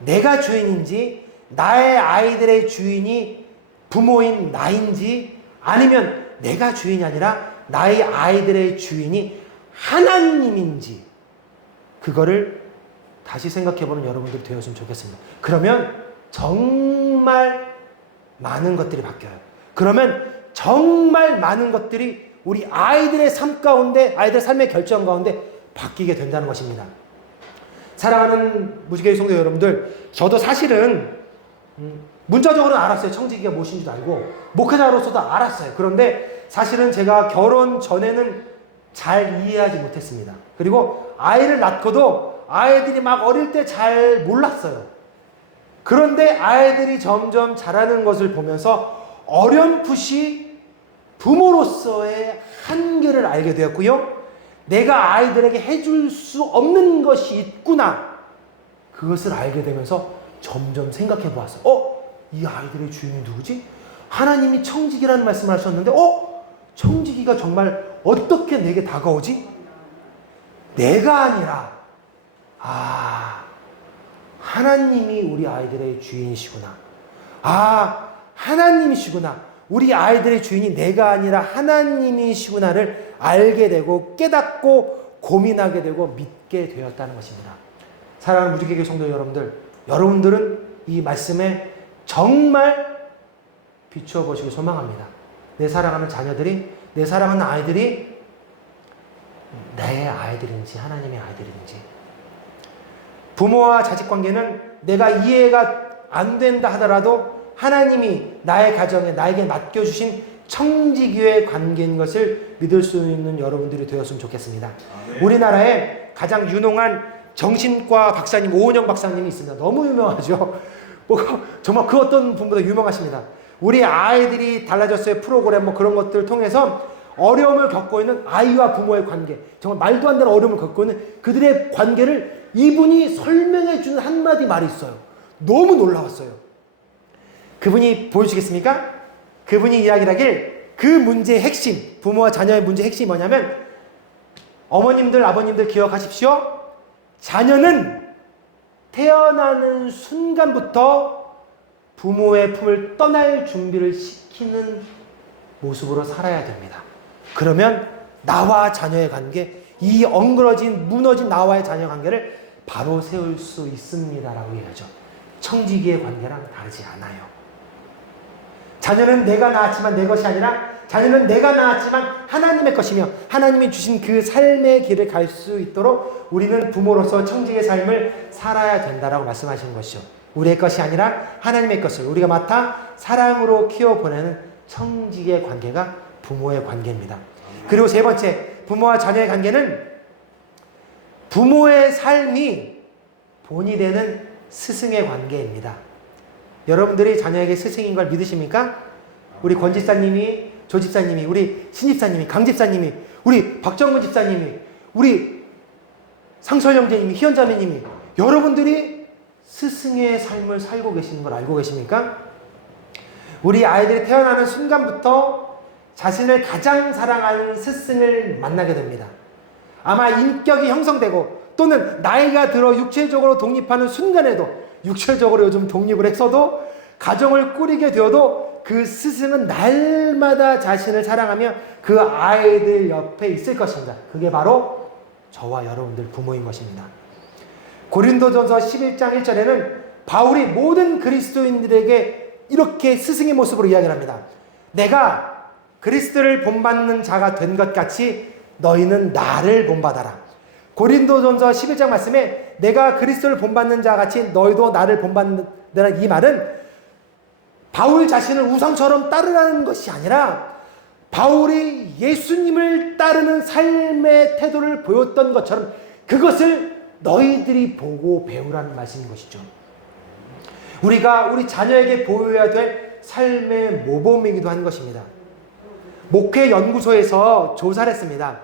내가 주인인지, 나의 아이들의 주인이 부모인 나인지, 아니면 내가 주인이 아니라 나의 아이들의 주인이 하나님인지, 그거를 다시 생각해보는 여러분들이 되었으면 좋겠습니다. 그러면 정말 많은 것들이 바뀌어요. 그러면 정말 많은 것들이 우리 아이들의 삶 가운데, 아이들의 삶의 결정 가운데 바뀌게 된다는 것입니다. 사랑하는 무지개의 성도 여러분들, 저도 사실은 문자적으로는 알았어요. 청지기가 무엇인지도 알고 목회자로서도 알았어요. 그런데 사실은 제가 결혼 전에는 잘 이해하지 못했습니다. 그리고 아이를 낳고도 아이들이 막 어릴 때 잘 몰랐어요. 그런데 아이들이 점점 자라는 것을 보면서 어렴풋이 부모로서의 한계를 알게 되었고요. 내가 아이들에게 해줄 수 없는 것이 있구나. 그것을 알게 되면서 점점 생각해 보았어요. 이 아이들의 주인이 누구지? 하나님이 청지기라는 말씀을 하셨는데, 청지기가 정말 어떻게 내게 다가오지? 내가 아니라, 하나님이 우리 아이들의 주인이시구나. 하나님이시구나. 우리 아이들의 주인이 내가 아니라 하나님이시구나를 알게 되고 깨닫고 고민하게 되고 믿게 되었다는 것입니다. 사랑하는 무지개교회 성도 여러분들, 여러분들은 이 말씀에 정말 비추어 보시길 소망합니다. 내 사랑하는 자녀들이, 내 사랑하는 아이들이 내 아이들인지 하나님의 아이들인지. 부모와 자식 관계는 내가 이해가 안 된다 하더라도 하나님이 나의 가정에 나에게 맡겨주신 청지기의 관계인 것을 믿을 수 있는 여러분들이 되었으면 좋겠습니다. 우리나라에 가장 유능한 정신과 박사님 오은영 박사님이 있습니다. 너무 유명하죠. 정말 그 어떤 분보다 유명하십니다. 우리 아이들이 달라졌어요 프로그램 뭐 그런 것들을 통해서 어려움을 겪고 있는 아이와 부모의 관계, 정말 말도 안 되는 어려움을 겪고 있는 그들의 관계를 이분이 설명해 주는 한마디 말이 있어요. 너무 놀라웠어요. 그분이 보여주시겠습니까? 그분이 이야기를 하길 그 문제의 핵심, 부모와 자녀의 문제의 핵심이 뭐냐면 어머님들 아버님들 기억하십시오. 자녀는 태어나는 순간부터 부모의 품을 떠날 준비를 시키는 모습으로 살아야 됩니다. 그러면 나와 자녀의 관계, 이 엉그러진 무너진 나와의 자녀 관계를 바로 세울 수 있습니다라고 얘기하죠. 청지기의 관계랑 다르지 않아요. 자녀는 내가 낳았지만 내 것이 아니라 자녀는 내가 낳았지만 하나님의 것이며 하나님이 주신 그 삶의 길을 갈 수 있도록 우리는 부모로서 청지기의 삶을 살아야 된다라고 말씀하시는 것이죠. 우리의 것이 아니라 하나님의 것을 우리가 맡아 사랑으로 키워보내는 청지기의 관계가 부모의 관계입니다. 그리고 세 번째, 부모와 자녀의 관계는 부모의 삶이 본이 되는 스승의 관계입니다. 여러분들이 자녀에게 스승인 걸 믿으십니까? 우리 권 집사님이, 조 집사님이, 우리 신 집사님이, 강 집사님이, 우리 박정근 집사님이, 우리 상설 형제님이, 희연 자매님이 여러분들이 스승의 삶을 살고 계시는 걸 알고 계십니까? 우리 아이들이 태어나는 순간부터 자신을 가장 사랑하는 스승을 만나게 됩니다. 아마 인격이 형성되고 또는 나이가 들어 육체적으로 독립하는 순간에도 육체적으로 요즘 독립을 했어도 가정을 꾸리게 되어도 그 스승은 날마다 자신을 사랑하며 그 아이들 옆에 있을 것입니다. 그게 바로 저와 여러분들 부모인 것입니다. 고린도전서 11장 1절에는 바울이 모든 그리스도인들에게 이렇게 스승의 모습으로 이야기를 합니다. 내가 그리스도를 본받는 자가 된 것 같이 너희는 나를 본받아라. 고린도전서 11장 말씀에 내가 그리스도를 본받는 자 같이 너희도 나를 본받는다는 이 말은 바울 자신을 우상처럼 따르라는 것이 아니라 바울이 예수님을 따르는 삶의 태도를 보였던 것처럼 그것을 너희들이 보고 배우라는 말씀인 것이죠. 우리가 우리 자녀에게 보여야 될 삶의 모범이기도 한 것입니다. 목회연구소에서 조사를 했습니다.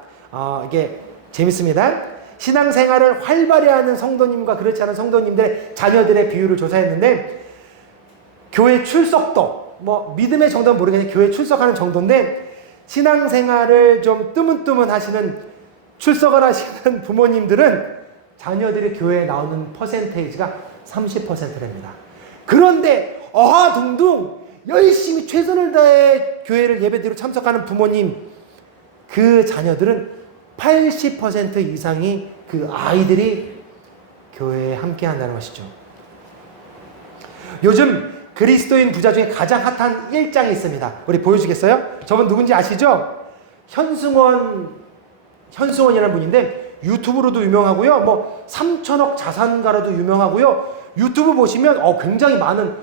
이게 재밌습니다. 신앙생활을 활발히 하는 성도님과 그렇지 않은 성도님들의 자녀들의 비율을 조사했는데 교회 출석도, 믿음의 정도는 모르겠는데 교회 출석하는 정도인데 신앙생활을 좀 뜨문뜨문 하시는 출석을 하시는 부모님들은 자녀들이 교회에 나오는 퍼센테이지가 30%랍니다. 그런데 어하둥둥 열심히 최선을 다해 교회를 예배드리러 참석하는 부모님, 그 자녀들은 80% 이상이 그 아이들이 교회에 함께 한다는 것이죠. 요즘 그리스도인 부자 중에 가장 핫한 1장이 있습니다. 우리 보여주겠어요? 저분 누군지 아시죠? 현승원이라는 분인데 유튜브로도 유명하고요. 3천억 자산가로도 유명하고요. 유튜브 보시면 굉장히 많은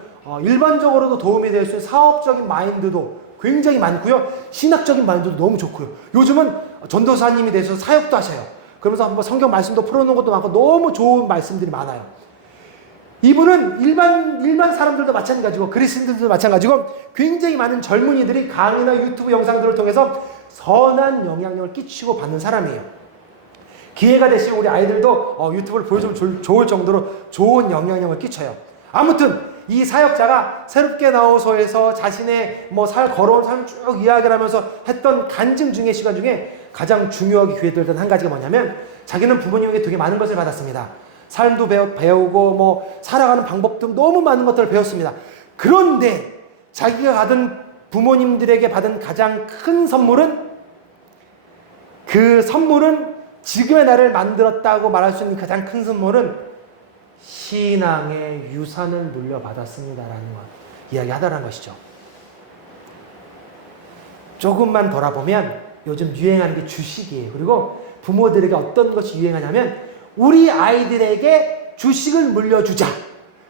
일반적으로도 도움이 될 수 있는 사업적인 마인드도 굉장히 많고요. 신학적인 마인드도 너무 좋고요. 요즘은 전도사님이 돼서 사역도 하셔요. 그러면서 한번 성경 말씀도 풀어놓은 것도 많고 너무 좋은 말씀들이 많아요. 이분은 일반 사람들도 마찬가지고 그리스도인들도 마찬가지고 굉장히 많은 젊은이들이 강의나 유튜브 영상들을 통해서 선한 영향력을 끼치고 받는 사람이에요. 기회가 되시면 우리 아이들도 유튜브를 보여주면 좋을 정도로 좋은 영향력을 끼쳐요. 아무튼 이 사역자가 새롭게 나오서에서 자신의 걸어온 삶을 쭉 이야기를 하면서 했던 간증 중에 시간 중에 가장 중요하게 귀에 들던 한 가지가 뭐냐면 자기는 부모님에게 되게 많은 것을 받았습니다. 삶도 배우고 살아가는 방법도 너무 많은 것들을 배웠습니다. 그런데 자기가 받은 부모님들에게 받은 가장 큰 선물은 지금의 나를 만들었다고 말할 수 있는 가장 큰 선물은 신앙의 유산을 물려받았습니다라는 것 이야기하더라는 것이죠. 조금만 돌아보면 요즘 유행하는 게 주식이에요. 그리고 부모들에게 어떤 것이 유행하냐면 우리 아이들에게 주식을 물려주자.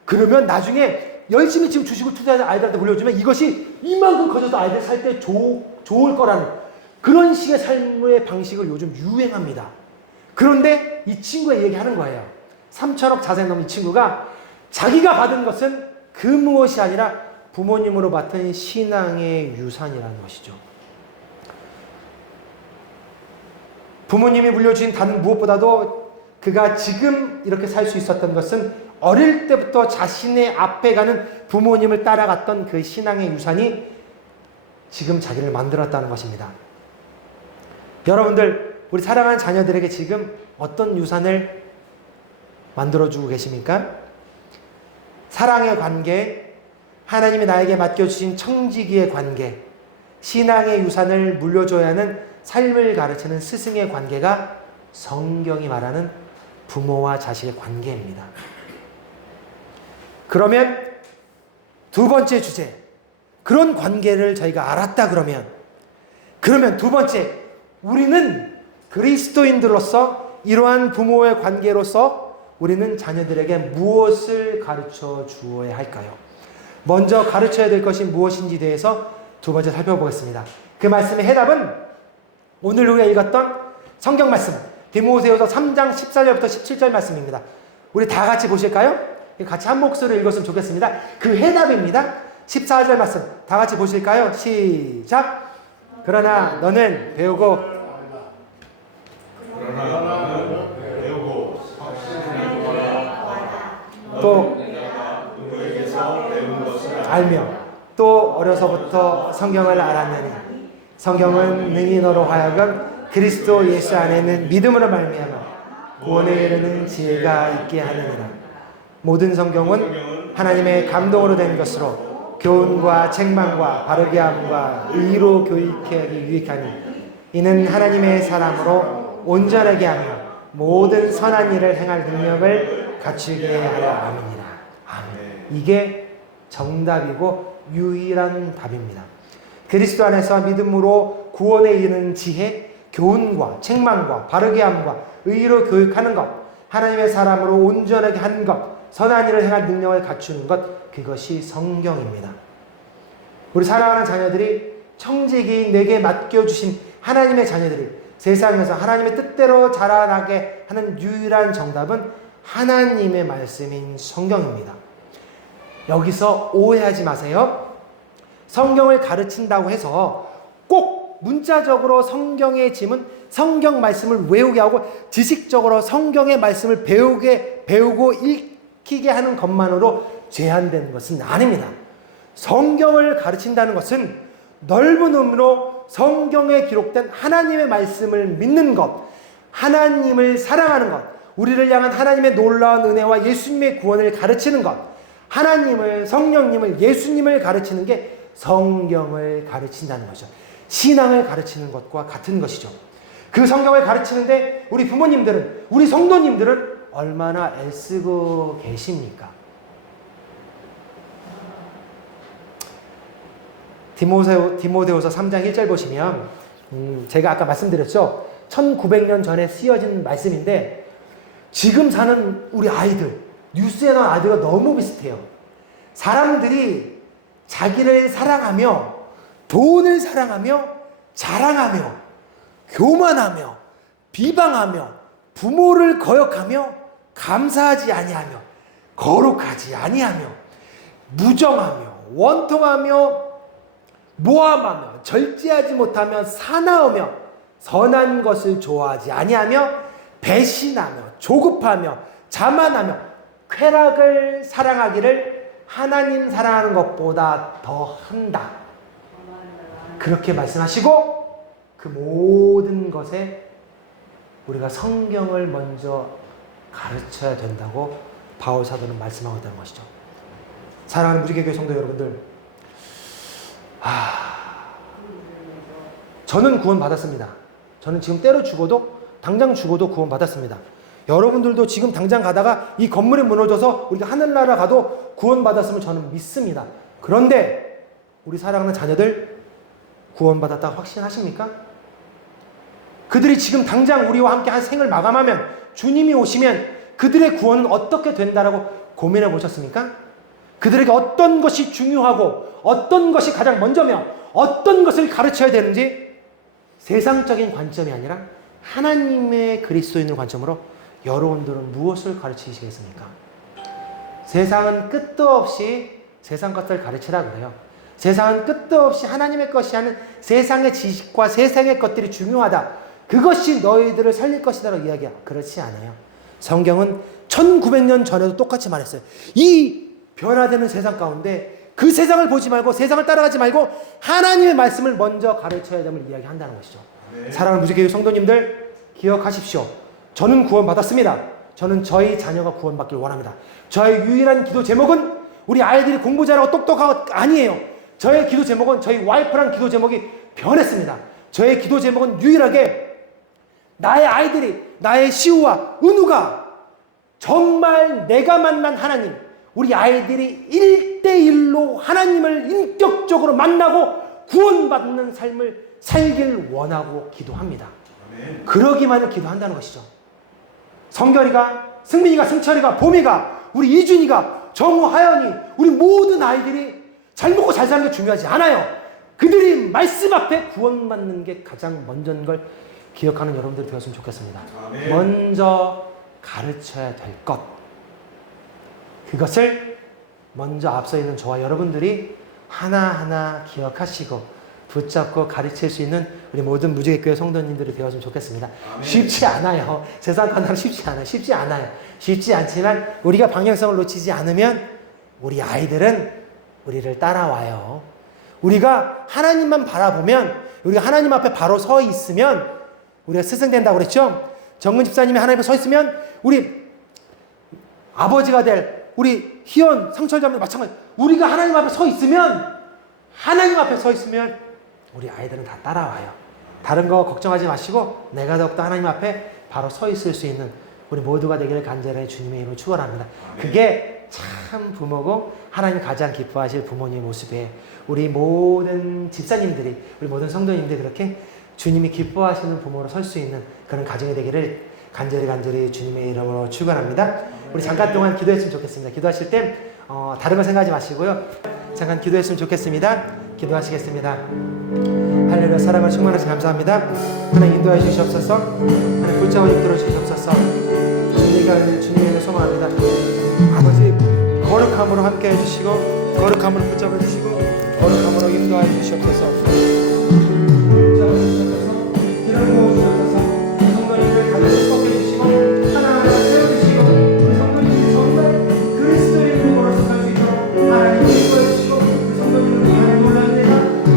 그러면 나중에 열심히 지금 주식을 투자해서 아이들한테 물려주면 이것이 이만큼 커져도 아이들 살 때 좋을 거라는 그런 식의 삶의 방식을 요즘 유행합니다. 그런데 이 친구가 얘기하는 거예요. 3천억 자산이 넘은 이 친구가 자기가 받은 것은 그 무엇이 아니라 부모님으로 맡은 신앙의 유산이라는 것이죠. 부모님이 물려주신 다른 무엇보다도 그가 지금 이렇게 살 수 있었던 것은 어릴 때부터 자신의 앞에 가는 부모님을 따라갔던 그 신앙의 유산이 지금 자기를 만들었다는 것입니다. 여러분들, 우리 사랑하는 자녀들에게 지금 어떤 유산을 만들어주고 계십니까? 사랑의 관계, 하나님이 나에게 맡겨주신 청지기의 관계, 신앙의 유산을 물려줘야 하는 삶을 가르치는 스승의 관계가 성경이 말하는 부모와 자식의 관계입니다. 그러면 두 번째 주제, 그런 관계를 저희가 알았다 그러면 두 번째, 우리는 그리스도인들로서 이러한 부모의 관계로서 우리는 자녀들에게 무엇을 가르쳐 주어야 할까요? 먼저 가르쳐야 될 것이 무엇인지 대해서 두 번째 살펴보겠습니다. 그 말씀의 해답은 오늘 우리가 읽었던 성경 말씀 디모데후서 3장 14절부터 17절 말씀입니다. 우리 다 같이 보실까요? 같이 한 목소리로 읽었으면 좋겠습니다. 그 해답입니다. 14절 말씀 다 같이 보실까요? 시작! 그러나 너는 배우고 또 알며 또 어려서부터 성경을 알았느니 성경은 능히 너로 하여금 그리스도 예수 안에는 믿음으로 말미암아 구원에 이르는 지혜가 있게 하느니라. 모든 성경은 하나님의 감동으로 된 것으로 교훈과 책망과 바르게 함과 의로 교육하기 유익하니 이는 하나님의 사람으로 온전하게 하며 모든 선한 일을 행할 능력을 갖추게 하려 함이니라. 아멘. 이게 정답이고 유일한 답입니다. 그리스도 안에서 믿음으로 구원에 이르는 지혜, 교훈과 책망과 바르게 함과 의로 교육하는 것, 하나님의 사람으로 온전하게 하는 것, 선한 일을 행할 능력을 갖추는 것, 그것이 성경입니다. 우리 사랑하는 자녀들이 청지기 내게 맡겨주신 하나님의 자녀들이 세상에서 하나님의 뜻대로 자라나게 하는 유일한 정답은 하나님의 말씀인 성경입니다. 여기서 오해하지 마세요. 성경을 가르친다고 해서 꼭 문자적으로 성경의 짐은 성경 말씀을 외우게 하고 지식적으로 성경의 말씀을 배우고 읽히게 하는 것만으로 제한된 것은 아닙니다. 성경을 가르친다는 것은 넓은 의미로 성경에 기록된 하나님의 말씀을 믿는 것, 하나님을 사랑하는 것, 우리를 향한 하나님의 놀라운 은혜와 예수님의 구원을 가르치는 것, 하나님을, 성령님을, 예수님을 가르치는 게 성경을 가르친다는 거죠. 신앙을 가르치는 것과 같은 것이죠. 그 성경을 가르치는데 우리 부모님들은, 우리 성도님들은 얼마나 애쓰고 계십니까? 디모데후서 3장 1절 보시면 제가 아까 말씀드렸죠. 1900년 전에 쓰여진 말씀인데 지금 사는 우리 아이들, 뉴스에 나온 아이들과 너무 비슷해요. 사람들이 자기를 사랑하며 돈을 사랑하며 자랑하며 교만하며 비방하며 부모를 거역하며 감사하지 아니하며 거룩하지 아니하며 무정하며 원통하며 모함하며 절제하지 못하며 사나우며 선한 것을 좋아하지 아니하며 배신하며 조급하며 자만하며 쾌락을 사랑하기를 하나님 사랑하는 것보다 더 한다. 그렇게 말씀하시고 그 모든 것에 우리가 성경을 먼저 가르쳐야 된다고 바울 사도는 말씀하고 있다는 것이죠. 사랑하는 무지개교회 성도 여러분들, 저는 구원 받았습니다. 저는 지금 때려 죽어도 당장 죽어도 구원 받았습니다. 여러분들도 지금 당장 가다가 이 건물이 무너져서 우리가 하늘나라 가도 구원 받았으면 저는 믿습니다. 그런데 우리 사랑하는 자녀들 구원 받았다고 확신하십니까? 그들이 지금 당장 우리와 함께 한 생을 마감하면, 주님이 오시면 그들의 구원은 어떻게 된다라고 고민해 보셨습니까? 그들에게 어떤 것이 중요하고 어떤 것이 가장 먼저며 어떤 것을 가르쳐야 되는지 세상적인 관점이 아니라 하나님의 그리스도인의 관점으로 여러분들은 무엇을 가르치시겠습니까? 세상은 끝도 없이 세상 것을 가르치라 그래요. 세상은 끝도 없이 하나님의 것이 하는 세상의 지식과 세상의 것들이 중요하다. 그것이 너희들을 살릴 것이다라고 이야기해요. 그렇지 않아요. 성경은 1900년 전에도 똑같이 말했어요. 이 변화되는 세상 가운데 그 세상을 보지 말고 세상을 따라가지 말고 하나님의 말씀을 먼저 가르쳐야 됨을 이야기한다는 것이죠. 네. 사랑하는 무지개교회 성도님들 기억하십시오. 저는 구원받았습니다. 저는 저희 자녀가 구원받길 원합니다. 저의 유일한 기도 제목은 우리 아이들이 공부 잘하고 똑똑하고 아니에요. 저의 기도 제목은 저희 와이프랑 기도 제목이 변했습니다. 저의 기도 제목은 유일하게 나의 아이들이, 나의 시우와 은우가 정말 내가 만난 하나님, 우리 아이들이 1대1로 하나님을 인격적으로 만나고 구원받는 삶을 살길 원하고 기도합니다. 아멘. 그러기만을 기도한다는 것이죠. 성결이가, 승민이가, 승철이가, 봄이가, 우리 이준이가, 정우, 하연이, 우리 모든 아이들이 잘 먹고 잘 사는 게 중요하지 않아요. 그들이 말씀 앞에 구원받는 게 가장 먼저인 걸 기억하는 여러분들이 되었으면 좋겠습니다. 아멘. 먼저 가르쳐야 될 것, 그것을 먼저 앞서 있는 저와 여러분들이 하나하나 기억하시고 붙잡고 가르칠 수 있는 우리 모든 무지개교회 성도님들이 되었으면 좋겠습니다. 아멘. 쉽지 않아요. 세상 간다고 쉽지 않아요. 쉽지 않아요. 쉽지 않지만 우리가 방향성을 놓치지 않으면 우리 아이들은 우리를 따라와요. 우리가 하나님만 바라보면, 우리가 하나님 앞에 바로 서 있으면 우리가 스승된다고 그랬죠? 정근 집사님이 하나님 앞에 서 있으면 우리 아버지가 될 우리 희연, 상철자매도 마찬가지. 우리가 하나님 앞에 서 있으면, 하나님 앞에 서 있으면 우리 아이들은 다 따라와요. 다른 거 걱정하지 마시고 내가 더욱더 하나님 앞에 바로 서 있을 수 있는 우리 모두가 되기를 간절히 주님의 이름으로 축원합니다. 그게 참 부모고 하나님 가장 기뻐하실 부모님의 모습이에요. 우리 모든 집사님들이, 우리 모든 성도님들이 그렇게 주님이 기뻐하시는 부모로 설 수 있는 그런 가정이 되기를 간절히 주님의 이름으로 축원합니다. 우리 잠깐 동안 기도했으면 좋겠습니다. 기도하실 때 다른 거 생각하지 마시고요. 잠깐 기도했으면 좋겠습니다. 기도하시겠습니다. 할렐루야. 사랑을 충만하시 감사합니다. 하나님 인도해 주시옵소서. 하나님 붙잡아 붙들어 주시옵소서. 주님의 소망합니다. 아버지 거룩함으로 함께 해주시고 거룩함으로 붙잡아 주시고 거룩함으로 인도하여 주시옵소서. 붙잡아 주시옵소서. 이런 거 주시옵소서. 성도님들 가슴을 꺾여 주시고 하나하나 세워주시고 우리 성도님들이 정말 그리스도의 몸으로서 살 수 있도록 하나님 인도해 주시고 우리 성도님들 하나님 놀라는 데가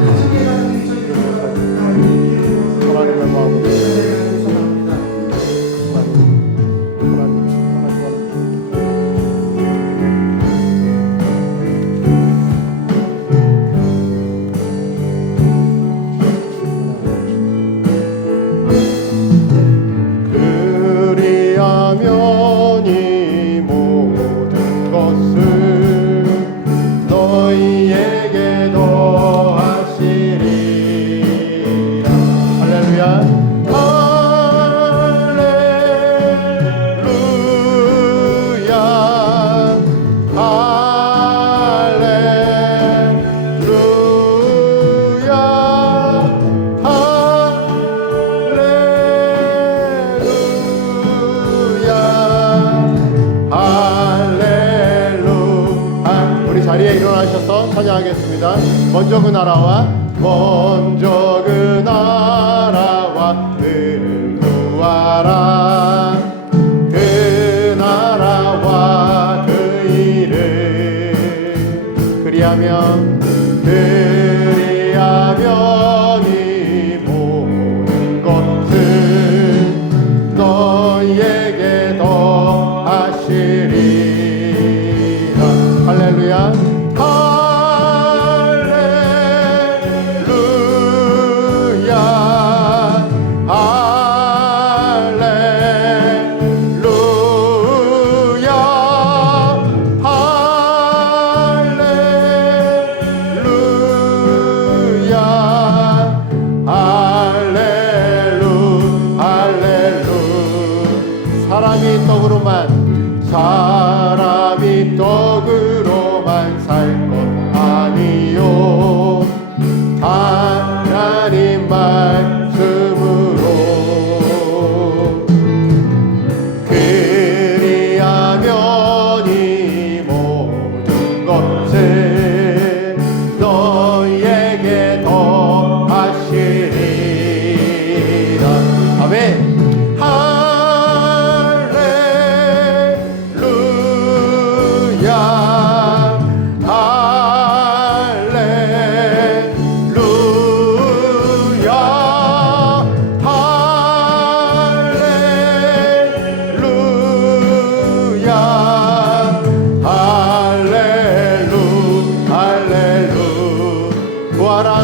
가족의 가슴이 있어지도록 하나님 기름으로 하나님의 마음으로 소망합니다. 그리하면 이 모든 것을 너희에게 더하시리라. 할렐루야. 찬양하겠습니다. 먼저 그 나라와 그를 구하라. 그 나라와 그 일을 그리하면 이 모든 것을 너희에게 더하시리라. 할렐루야. 덕으로만 살 것 아니요 하나님 말씀으로 그리하면 이 모든 것을 너희에게 더하시리라. 아멘.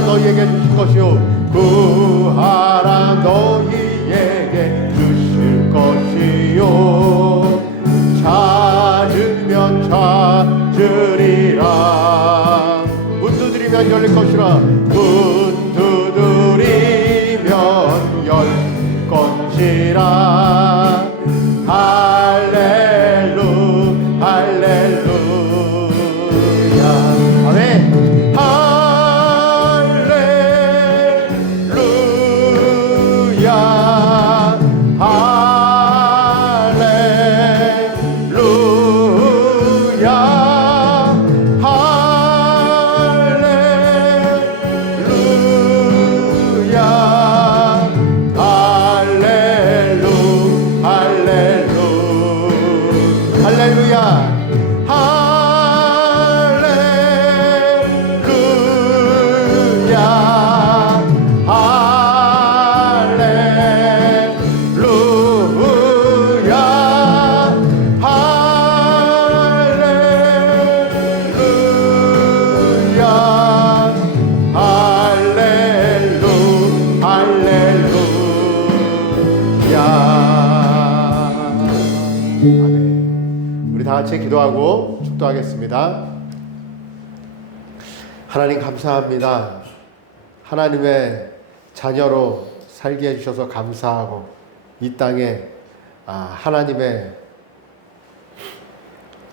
너희에게 주실 것이요 구하라 너희에게 주실 것이요 찾으면 찾으리라 문 두드리면 열릴 것이라 문 두드리면 열릴 것이라 할렐루 할렐루야 아멘. 우리 다 같이 기도하고 축도하겠습니다. 하나님 감사합니다. 하나님의 자녀로 살게 해주셔서 감사하고 이 땅에 하나님의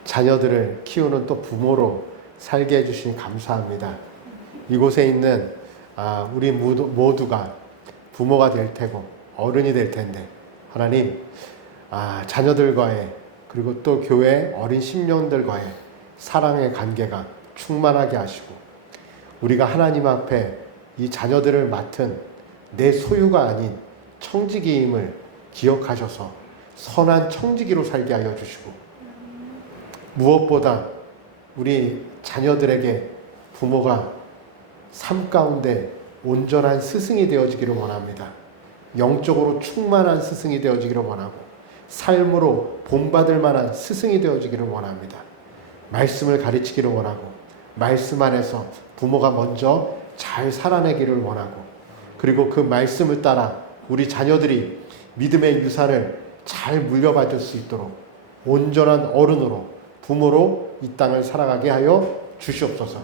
자녀들을 키우는 또 부모로 살게 해주시니 감사합니다. 이곳에 있는 우리 모두가 부모가 될 테고 어른이 될 텐데 하나님 자녀들과의 그리고 또 교회 어린 심령들과의 사랑의 관계가 충만하게 하시고 우리가 하나님 앞에 이 자녀들을 맡은 내 소유가 아닌 청지기임을 기억하셔서 선한 청지기로 살게 하여 주시고 무엇보다 우리 자녀들에게 부모가 삶 가운데 온전한 스승이 되어지기를 원합니다. 영적으로 충만한 스승이 되어지기를 원하고 삶으로 본받을 만한 스승이 되어지기를 원합니다. 말씀을 가르치기를 원하고 말씀 안에서 부모가 먼저 잘 살아내기를 원하고 그리고 그 말씀을 따라 우리 자녀들이 믿음의 유산을 잘 물려받을 수 있도록 온전한 어른으로 부모로 이 땅을 살아가게 하여 주시옵소서.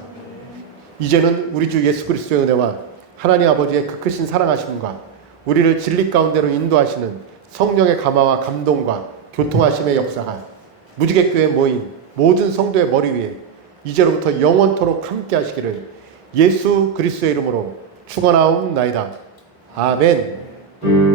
이제는 우리 주 예수 그리스도의 은혜와 하나님 아버지의 그 크신 사랑하심과 우리를 진리 가운데로 인도하시는 성령의 감화와 감동과 교통하심의 역사가 무지개교회 모인 모든 성도의 머리 위에 이제로부터 영원토록 함께 하시기를 예수 그리스도의 이름으로 축원하옵나이다. 아멘.